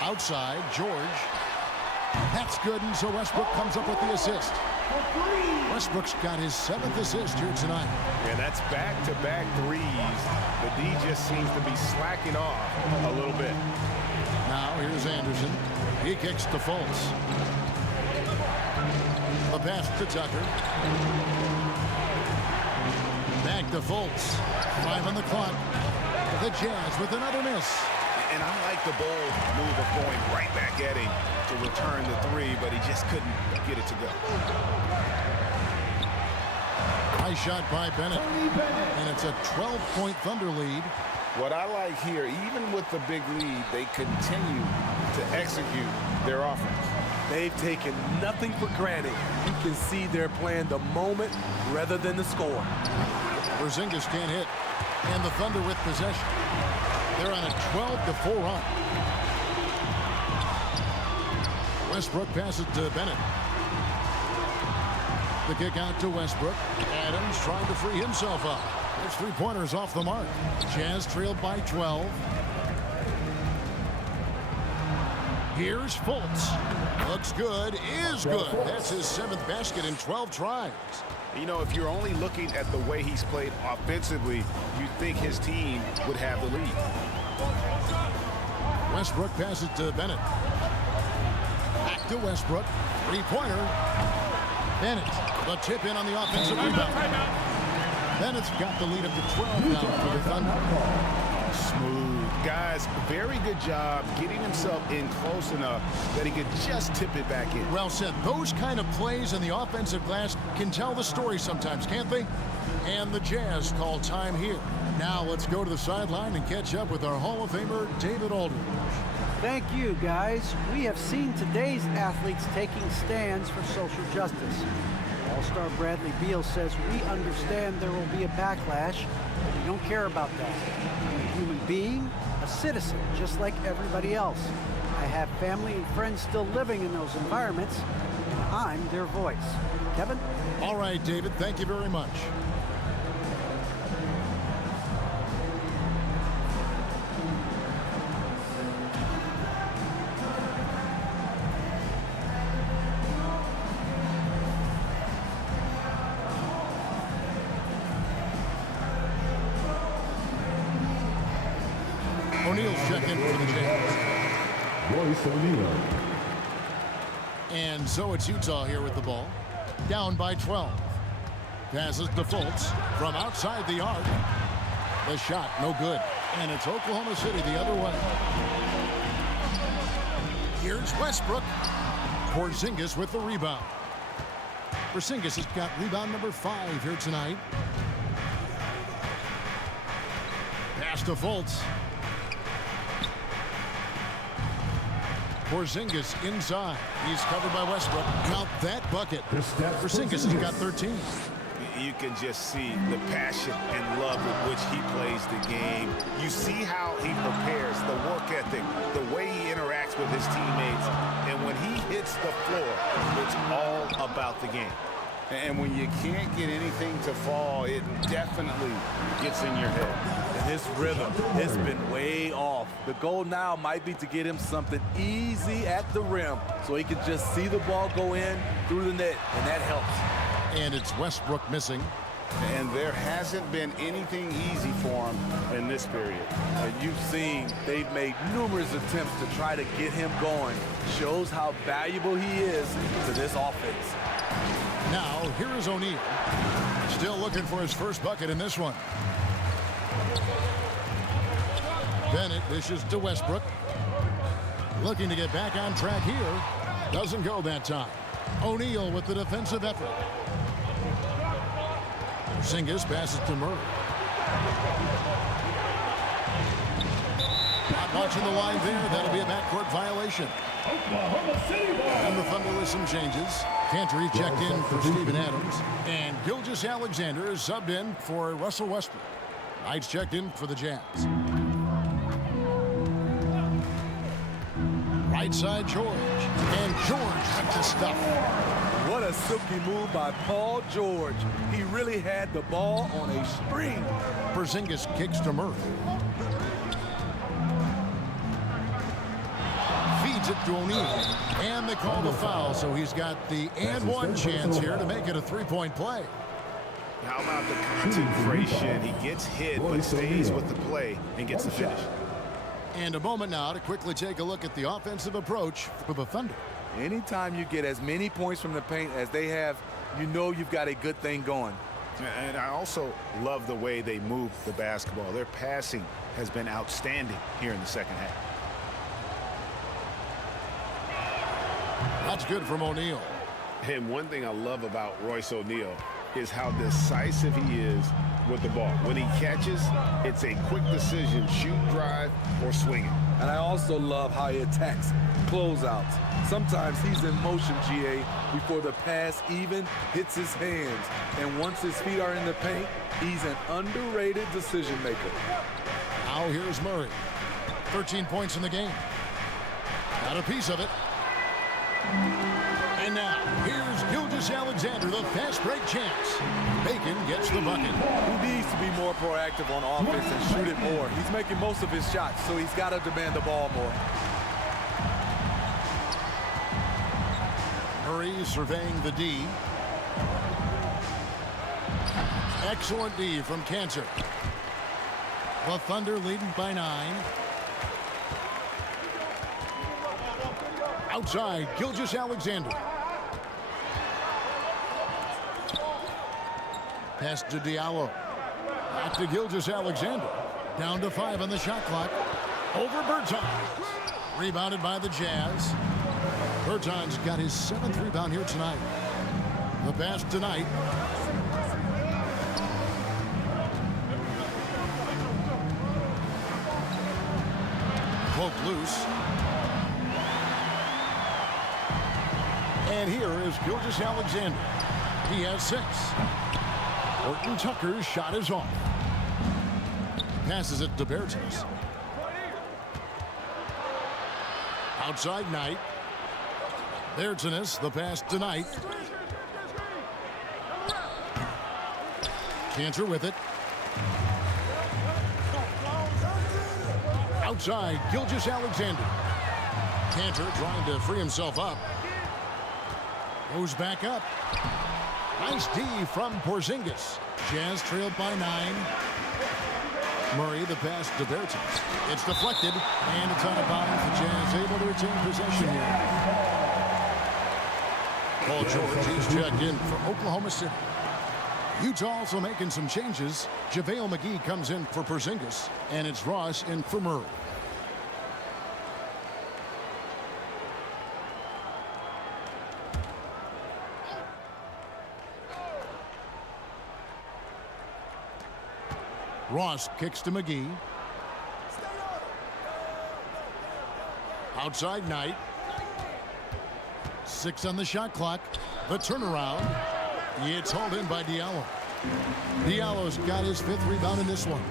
Outside, George. That's good, and so Westbrook comes up with the assist. Westbrook's got his 7th assist here tonight. Yeah, that's back-to-back threes. The D just seems to be slacking off a little bit. Now here's Anderson. He kicks to Fultz. The pass to Tucker. Back to Fultz. 5 on the clock. The Jazz with another miss. And I like the bold move of going right back at him to return the 3, but he just couldn't get it to go. High shot by Bennett. And it's a 12-point Thunder lead. What I like here, even with the big lead, they continue to execute their offense. They've taken nothing for granted. You can see they're playing the moment rather than the score. Porzingis can't hit. And the Thunder with possession. They're on a 12-4 run. Westbrook passes to Bennett. The kick out to Westbrook. Adams trying to free himself up. There's 3-pointers off the mark. Jazz trailed by 12. Here's Fultz. Looks good, is good. That's his 7th basket in 12 tries. You know, if you're only looking at the way he's played offensively, you'd think his team would have the lead. Westbrook passes to Bennett. Back to Westbrook. Three-pointer. Bennett, the tip in on the offensive rebound. Bennett's got the lead up to 12 now for the Thunder. Smooth. Guys, very good job getting himself in close enough that he could just tip it back in. Well said. Those kind of plays in the offensive glass can tell the story sometimes, can't they? And the Jazz call time here. Now let's go to the sideline and catch up with our Hall of Famer, David Aldridge. Thank you, guys. We have seen today's athletes taking stands for social justice. All-star Bradley Beal says we understand there will be a backlash, but we don't care about that. I'm a human being, a citizen, just like everybody else. I have family and friends still living in those environments, and I'm their voice. Kevin? All right, David, thank you very much. O'Neal's checked in for the Jazz. Royce O'Neal. And so it's Utah here with the ball. Down by 12. Passes to Fultz from outside the arc. The shot, no good. And it's Oklahoma City the other way. Here's Westbrook. Porzingis with the rebound. Porzingis has got rebound number 5 here tonight. Pass to Fultz. Porzingis inside. He's covered by Westbrook. Count that bucket. Porzingis has got 13. You can just see the passion and love with which he plays the game. You see how he prepares, the work ethic, the way he interacts with his teammates. And when he hits the floor, it's all about the game. And when you can't get anything to fall, it definitely gets in your head. And his rhythm has been way off. The goal now might be to get him something easy at the rim so he can just see the ball go in through the net, and that helps. And it's Westbrook missing. And there hasn't been anything easy for him in this period. And you've seen they've made numerous attempts to try to get him going. Shows how valuable he is to this offense. Now, here is O'Neal. Still looking for his first bucket in this one. Bennett dishes to Westbrook. Looking to get back on track here. Doesn't go that time. O'Neal with the defensive effort. Porzingis passes to Murray. Not much in the line there. That'll be a backcourt violation. And the Thunder with some changes. Cantor checked in for Steven Adams. And Gilgeous-Alexander is subbed in for Russell Westbrook. Knight's checked in for the Jazz. Right side, George. And George with the stuff. What a silky move by Paul George. He really had the ball on a string. Porzingis kicks to Murray. Feeds it to O'Neal. And they call the foul, so he's got the and one chance here to make it a three-point play. How about the concentration? He gets hit, but stays with the play and gets the finish. And a moment now to quickly take a look at the offensive approach for the Thunder. Anytime you get as many points from the paint as they have, you know you've got a good thing going. And I also love the way they move the basketball. Their passing has been outstanding here in the second half. That's good from O'Neal. And one thing I love about Royce O'Neal is how decisive he is with the ball. When he catches, it's a quick decision, shoot, drive, or swing it. And I also love how he attacks closeouts. Sometimes he's in motion, GA, before the pass even hits his hands. And once his feet are in the paint, he's an underrated decision maker. Now here's Murray. 13 points in the game. Got a piece of it. And now, here's Gilgeous-Alexander, the fast break chance. Bacon gets the bucket. He needs to be more proactive on offense and shoot it more. He's making most of his shots, so he's got to demand the ball more. Murray surveying the D. Excellent D from Cantor. The Thunder leading by 9. Outside, Gilgeous-Alexander. Pass to Diallo. Back to Gilgeous-Alexander. Down to 5 on the shot clock. Over Bertans. Rebounded by the Jazz. Bertans got his 7th rebound here tonight. The pass tonight. Poked loose. And here is Gilgeous-Alexander. He has 6. Horton Tucker's shot is off. Passes it to Bertans. Outside Knight. Bertans, the pass to Knight. Cantor with it. Outside, Gilgeous-Alexander. Cantor trying to free himself up. Goes back up. Nice D from Porzingis. Jazz trailed by 9. Murray, the pass to Bertans. It's deflected, and it's out of bounds. The Jazz able to retain possession here. Paul George, he's checked in for Oklahoma City. Utah also making some changes. JaVale McGee comes in for Porzingis, and it's Ross in for Murray. Ross kicks to McGee. Outside Knight. 6 on the shot clock. The turnaround. It's hauled in by Diallo. Diallo's got his 5th rebound in this one.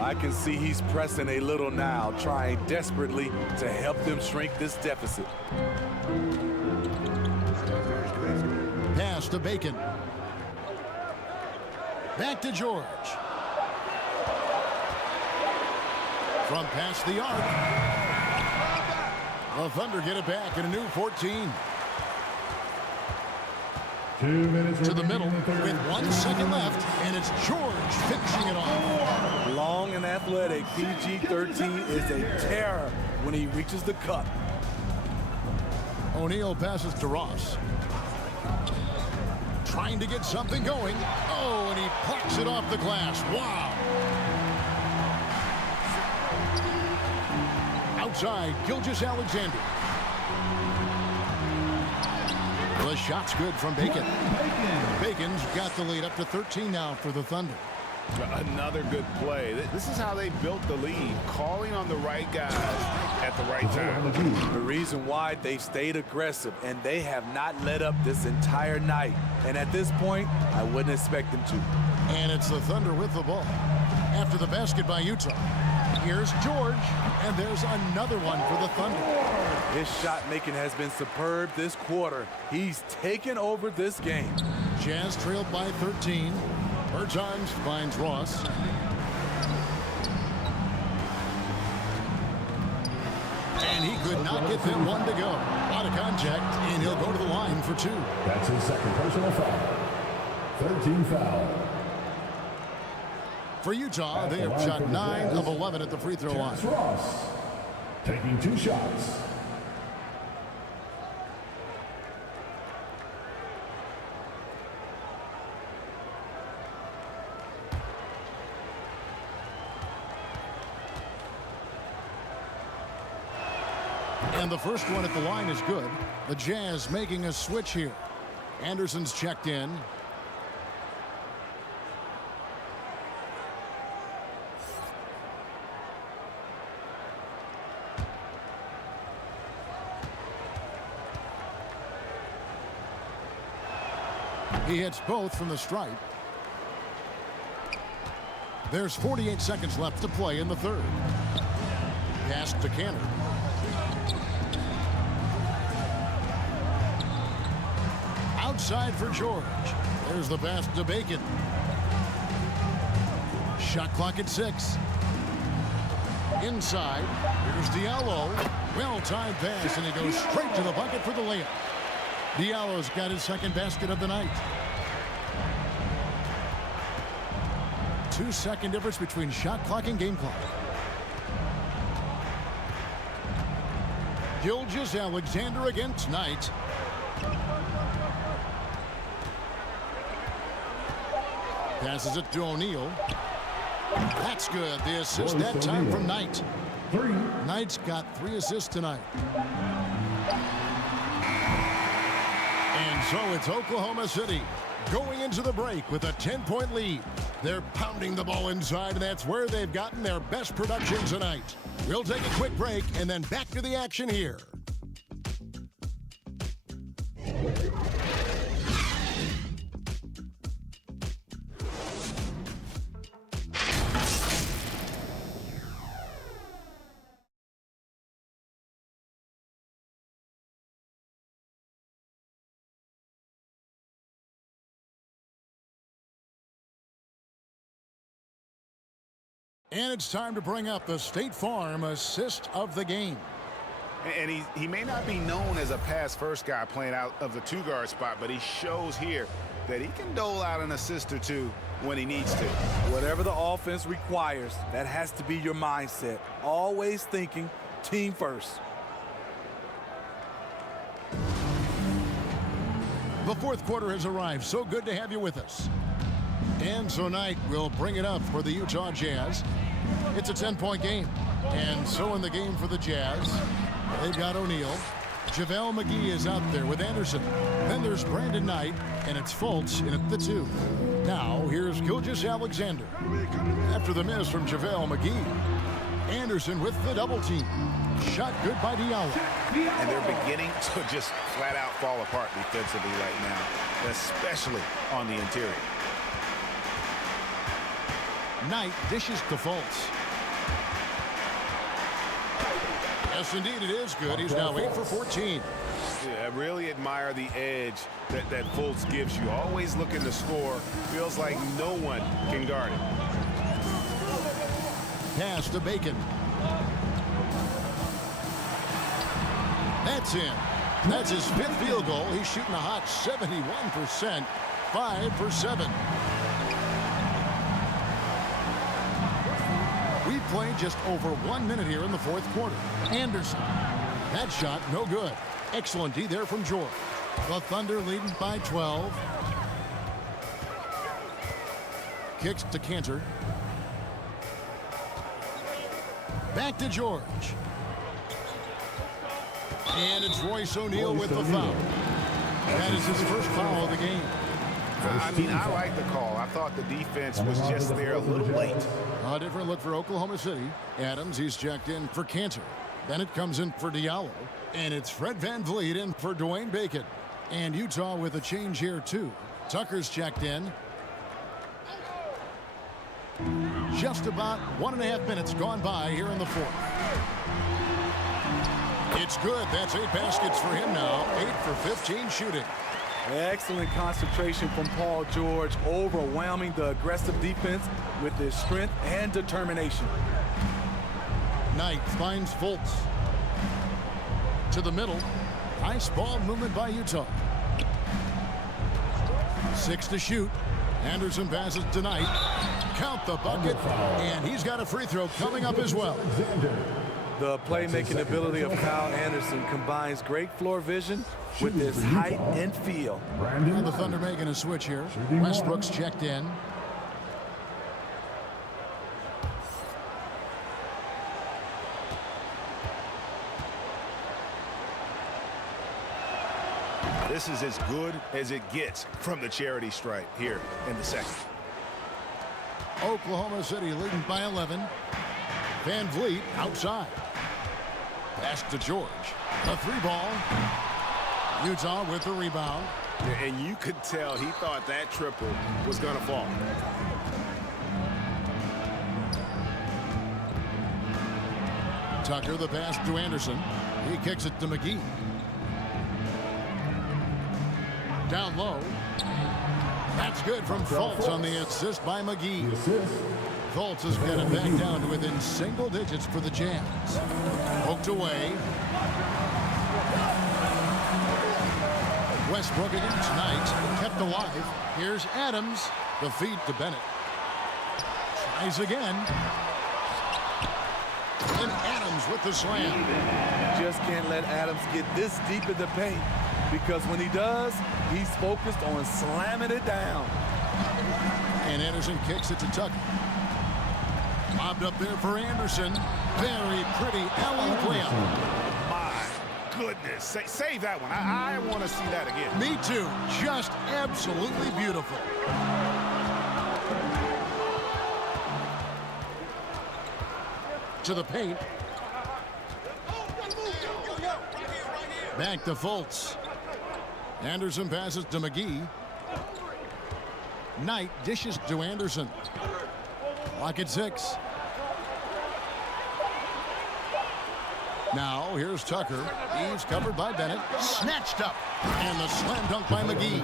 I can see he's pressing a little now, trying desperately to help them shrink this deficit. Pass to Bacon. Back to George. From past the arc. The Thunder get it back in a new 14. 2 minutes to the middle with 1 second left, and it's George finishing it off. Long and athletic, PG-13 is a terror when he reaches the cup. O'Neal passes to Ross. Trying to get something going. Oh, and he plucks it off the glass. Wow. Outside, Gilgeous-Alexander. The shot's good from Bacon. Bacon's got the lead up to 13 now for the Thunder. Another good play. This is how they built the lead, calling on the right guys at the right time. The reason why they stayed aggressive, and they have not let up this entire night. And at this point, I wouldn't expect them to. And it's the Thunder with the ball. After the basket by Utah. Here's George, and there's another one for the Thunder. His shot making has been superb this quarter. He's taken over this game. Jazz trailed by 13. Bertans finds Ross. And he could not get them one to go. Out of contact, and he'll go to the line for 2. That's his 2nd personal foul. 13 foul. For Utah, they have shot 9 of 11 at the free throw line. Ross taking 2 shots. And the first one at the line is good. The Jazz making a switch here. Anderson's checked in. He hits both from the stripe. There's 48 seconds left to play in the third. Pass to Cantor. Outside for George. There's the pass to Bacon. Shot clock at 6. Inside. Here's Diallo. Well-timed pass, and he goes straight to the bucket for the layup. Diallo's got his second basket of the night. 2-second difference between shot clock and game clock. Gilgeous-Alexander against Knight. Passes it to O'Neal. That's good. The assist that time from Knight. Knight's got 3 assists tonight. And so it's Oklahoma City going into the break with a 10-point lead. They're pounding the ball inside, and that's where they've gotten their best production tonight. We'll take a quick break and then back to the action here. And it's time to bring up the State Farm assist of the game. And he may not be known as a pass-first guy playing out of the 2-guard spot, but he shows here that he can dole out an assist or two when he needs to. Whatever the offense requires, that has to be your mindset. Always thinking team first. The fourth quarter has arrived. So good to have you with us. And so Knight will bring it up for the Utah Jazz. It's a 10-point game. And so in the game for the Jazz, they've got O'Neal. JaVale McGee is out there with Anderson. Then there's Brandon Knight, and it's Fultz in at the 2. Now here's Gilgeous-Alexander. After the miss from JaVale McGee, Anderson with the double team. Shot good by Diallo. And they're beginning to just flat out fall apart defensively right now, especially on the interior. Knight dishes to Fultz. Yes, indeed, it is good. He's now 8 for 14. Yeah, I really admire the edge that Fultz gives you. Always looking to score. Feels like no one can guard it. Pass to Bacon. That's in. That's his 5th field goal. He's shooting a hot 71%. 5 for 7. We've played just over 1 minute here in the fourth quarter. Anderson. That shot, no good. Excellent D there from George. The Thunder leading by 12. Kicks to Cantor. Back to George. And it's Royce O'Neal with the foul. That is his first foul of the game. I mean, I like the call. I thought the defense was just there a little late. A different look for Oklahoma City. Adams, he's checked in for Cantor. Then it comes in for Diallo. And it's Fred VanVleet in for Dwayne Bacon. And Utah with a change here, too. Tucker's checked in. Just about 1.5 minutes gone by here in the fourth. It's good. That's 8 baskets for him now. 8 for 15 shooting. Excellent concentration from Paul George, overwhelming the aggressive defense with his strength and determination. Knight finds Fultz. To the middle. Nice ball movement by Utah. 6 to shoot. Anderson passes to Knight. Count the bucket. And he's got a free throw coming up as well. The playmaking ability of Kyle Anderson combines great floor vision with his height and feel. And the Thunder making a switch here. Westbrook's checked in. This is as good as it gets from the charity stripe here in the second. Oklahoma City leading by 11. VanVleet outside. Pass to George. A 3-ball. Utah with the rebound. And you could tell he thought that triple was going to fall. Tucker the pass to Anderson. He kicks it to McGee. Down low. That's good from Fultz on the assist by McGee. Fultz has got it back down to within single digits for the Jazz. Poked away. Westbrook against Knight. Kept alive. Here's Adams. The feed to Bennett. Tries again. And Adams with the slam. Just can't let Adams get this deep in the paint, because when he does, he's focused on slamming it down. And Anderson kicks it to Tucker. Lobbed up there for Anderson. Very pretty alley layup. My goodness. Save that one. I want to see that again. Me too. Just absolutely beautiful. To the paint. Back to Fultz. Anderson passes to McGee. Knight dishes to Anderson. Clock at 6. Now here's Tucker. He's covered by Bennett. Snatched up. And the slam dunk by McGee.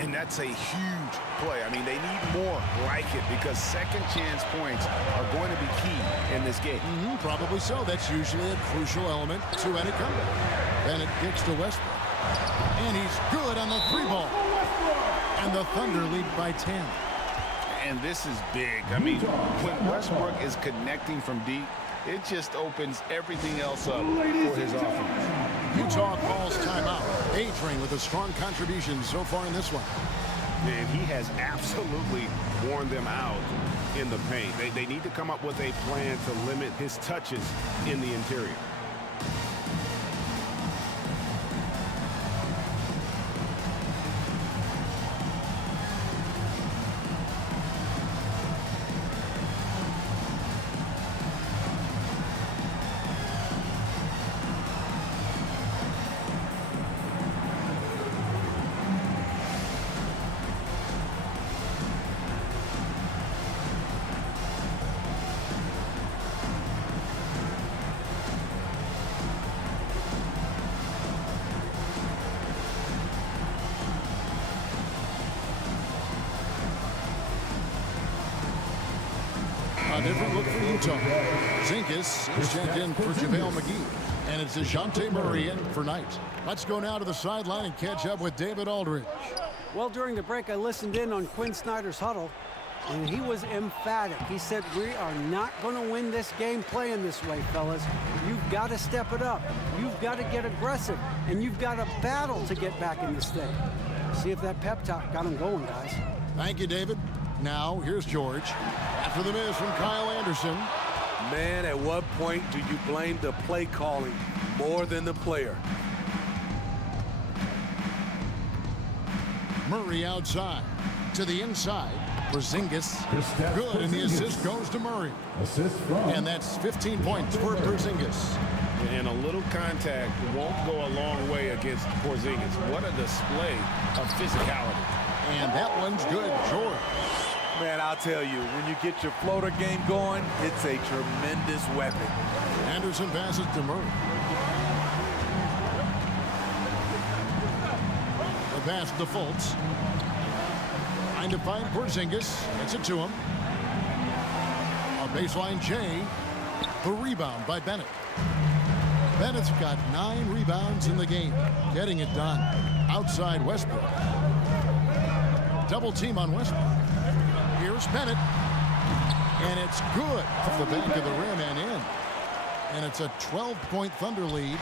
And that's a huge play. I mean, they need more like it, because second chance points are going to be key in this game. Probably so. That's usually a crucial element to any comeback. Bennett kicks to Westbrook. And he's good on the 3-ball. And the Thunder lead by 10. And this is big. I mean, when Westbrook is connecting from deep, it just opens everything else up for his offense. Utah calls timeout. A-Train with a strong contribution so far in this one. And he has absolutely worn them out in the paint. They need to come up with a plan to limit his touches in the interior. A different look for Utah. Zinkus is checked in for JaVale McGee. And it's DeJounte Murray in for Knight. Let's go now to the sideline and catch up with David Aldridge. Well, during the break, I listened in on Quinn Snyder's huddle, and he was emphatic. He said, we are not going to win this game playing this way, fellas. You've got to step it up. You've got to get aggressive, and you've got to battle to get back in this thing. See if that pep talk got him going, guys. Thank you, David. Now, here's George. After the miss from Kyle Anderson. Man, at what point do you blame the play calling more than the player? Murray outside. To the inside. Porzingis. Good, and the assist goes to Murray. Assist from. And that's 15 points for Porzingis. And a little contact won't go a long way against Porzingis. What a display of physicality. And that one's good, George. Man, I'll tell you, when you get your floater game going, it's a tremendous weapon. Anderson passes to Murray. The pass to Fultz. Trying to find Porzingis. Gets it to him. A baseline J. The rebound by Bennett. Bennett's got 9 rebounds in the game. Getting it done. Outside Westbrook. Double team on Westbrook. Here's Bennett. And it's good off the back of the rim and in. And it's a 12-point Thunder lead.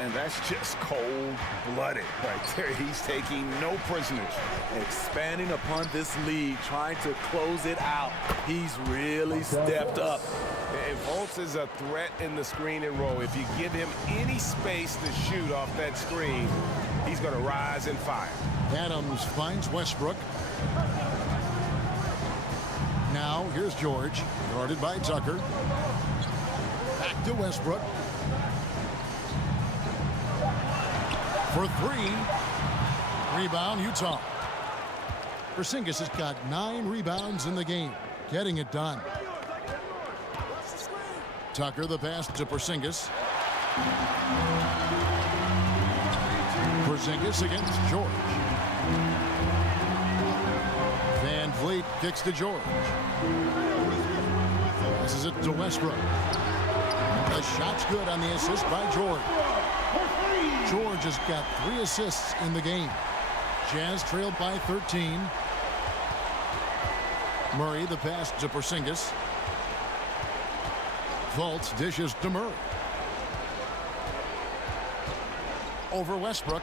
And that's just cold-blooded right there. He's taking no prisoners. Expanding upon this lead, trying to close it out. He's really stepped up. And Fultz is a threat in the screen and roll. If you give him any space to shoot off that screen, he's going to rise and fire. Adams finds Westbrook. Now, here's George, guarded by Tucker. Back to Westbrook. For 3. Rebound, Utah. Porzingis has got 9 rebounds in the game. Getting it done. Tucker, the pass to Porzingis. Porzingis against George. Van Vliet kicks to George. Passes it to Westbrook. The shot's good on the assist by George. George has got 3 assists in the game. Jazz trailed by 13. Murray, the pass to Porzingis. Fultz dishes to Murray. Over Westbrook.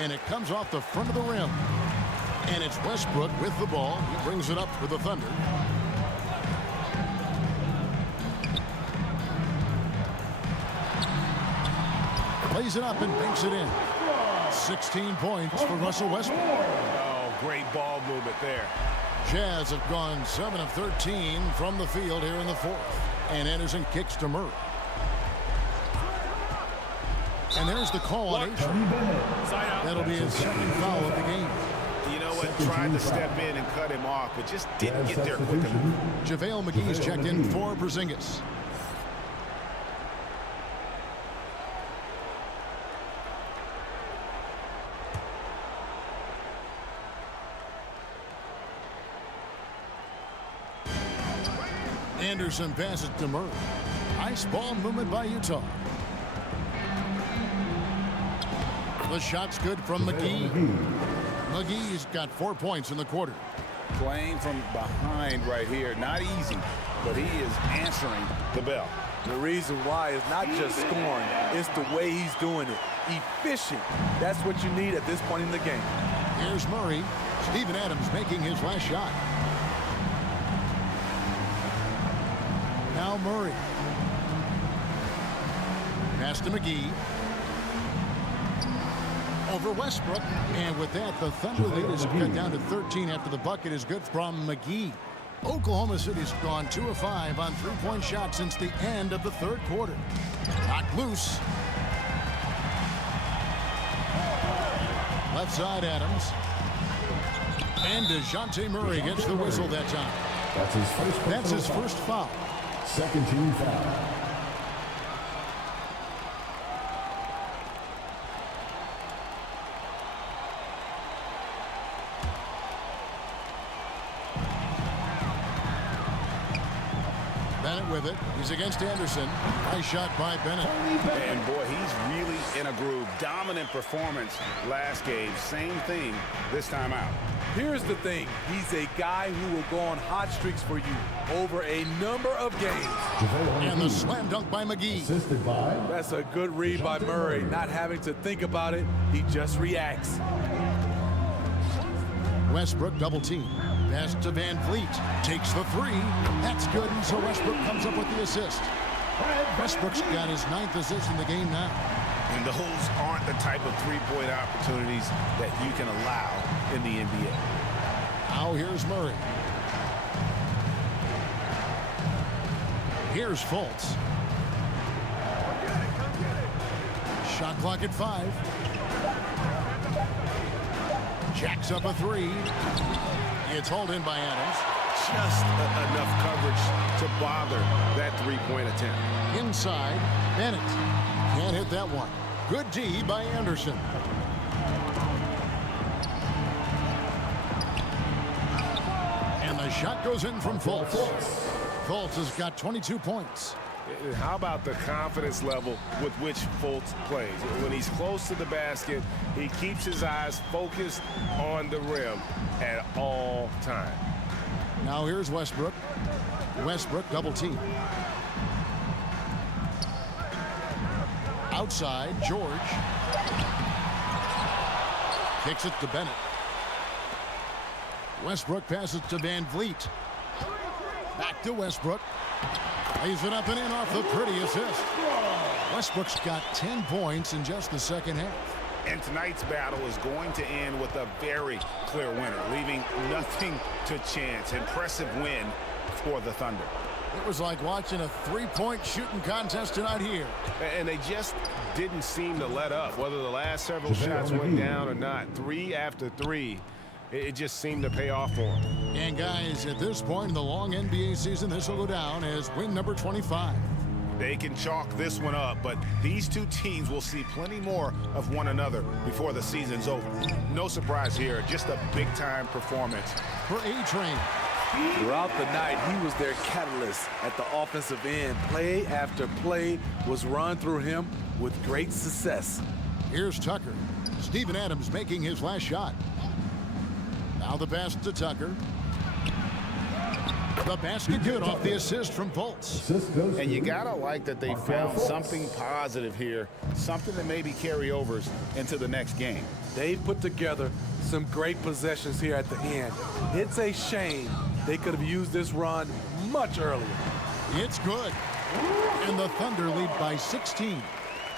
And it comes off the front of the rim. And it's Westbrook with the ball. He brings it up for the Thunder. Plays it up and banks it in. 16 points for Russell Westbrook. Oh, great ball movement there. Jazz have gone 7 of 13 from the field here in the 4th. And Anderson kicks to Murray. And there's the call on A-Train. That'll be his 2nd foul of the game. You know what? Tried to step in and cut him off, but just didn't get there quick enough. JaVale McGee's checked in for Porzingis. Anderson passes to Murray. Nice ball movement by Utah. The shot's good from McGee. McGee's got 4 points in the quarter. Playing from behind right here. Not easy, but he is answering the bell. The reason why is not just scoring, it's the way he's doing it. Efficient. That's what you need at this point in the game. Here's Murray. Steven Adams making his last shot. Now Murray. Pass to McGee. Over Westbrook. And with that, the Thunder lead is cut down to 13 after the bucket is good from McGee. Oklahoma City's gone 2 of 5 on 3-point shots since the end of the 3rd quarter. Knocked loose. Left side Adams. And DeJounte Murray gets the whistle that time. That's his first foul. 2nd team foul. Bennett with it. He's against Anderson. Nice shot by Bennett. And boy, he's really in a groove. Dominant performance last game. Same thing this time out. Here's the thing. He's a guy who will go on hot streaks for you over a number of games. And the slam dunk by McGee. Assisted by. That's a good read by Murray. Not having to think about it, he just reacts. Westbrook double team. Pass to Van Vliet. Takes the 3. That's good, and so Westbrook comes up with the assist. Westbrook's got his 9th assist in the game now. And those aren't the type of 3-point opportunities that you can allow in the NBA. Now here's Murray. Here's Fultz. Shot clock at 5. Jacks up a 3. It's hauled in by Adams. Just enough coverage to bother that 3-point attempt. Inside, Bennett. Can't hit that one. Good D by Anderson. And the shot goes in from Fultz. Fultz has got 22 points. How about the confidence level with which Fultz plays? When he's close to the basket, he keeps his eyes focused on the rim at all times. Now here's Westbrook. Westbrook double team. Outside, George. Kicks it to Bennett. Westbrook passes to Van Vliet. Back to Westbrook. Lays it up and in off the pretty assist. Westbrook's got 10 points in just the 2nd half. And tonight's battle is going to end with a very clear winner, leaving nothing to chance. Impressive win for the Thunder. It was like watching a 3-point shooting contest tonight here. And they just didn't seem to let up, whether the last several shots went down or not. 3 after 3, it just seemed to pay off for them. And guys, at this point in the long NBA season, this will go down as win number 25. They can chalk this one up, but these two teams will see plenty more of one another before the season's over. No surprise here, just a big-time performance. For A-Train, Throughout the night, he was their catalyst at the offensive end. Play after play was run through him with great success. Here's Tucker. Steven Adams making his last shot. Now the pass to Tucker. The basket good off the assist from Fultz. And you gotta like that they found something positive here, something that maybe carry overs into the next game. They put together some great possessions here at the end. It's a shame they could have used this run much earlier. It's good. And the Thunder lead by 16.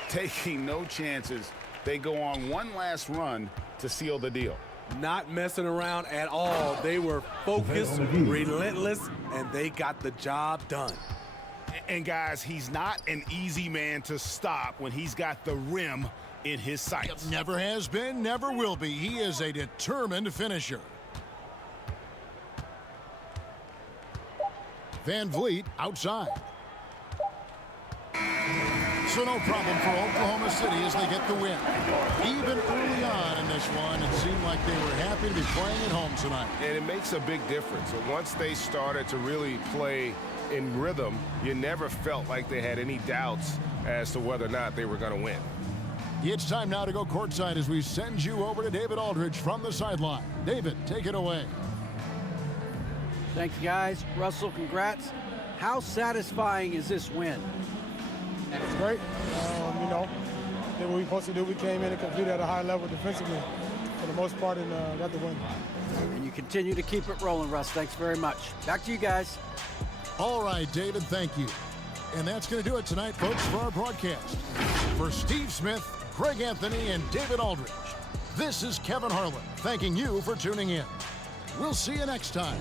Taking no chances, they go on one last run to seal the deal. Not messing around at all. They were focused, relentless, and they got the job done. And guys, he's not an easy man to stop when he's got the rim in his sights. Never has been, never will be. He is a determined finisher. Van Vliet outside. So no problem for Oklahoma City as they get the win. Even early on in this one, it seemed like they were happy to be playing at home tonight. And it makes a big difference. And once they started to really play in rhythm, you never felt like they had any doubts as to whether or not they were going to win. It's time now to go courtside as we send you over to David Aldridge from the sideline. David, take it away. Thank you, guys. Russell, congrats. How satisfying is this win? It's great. You know, did what we were supposed to do. We came in and competed at a high level defensively for the most part and got the win. And you continue to keep it rolling, Russ. Thanks very much. Back to you guys. All right, David, thank you. And that's going to do it tonight, folks, for our broadcast. For Steve Smith, Greg Anthony, and David Aldridge, this is Kevin Harlan thanking you for tuning in. We'll see you next time.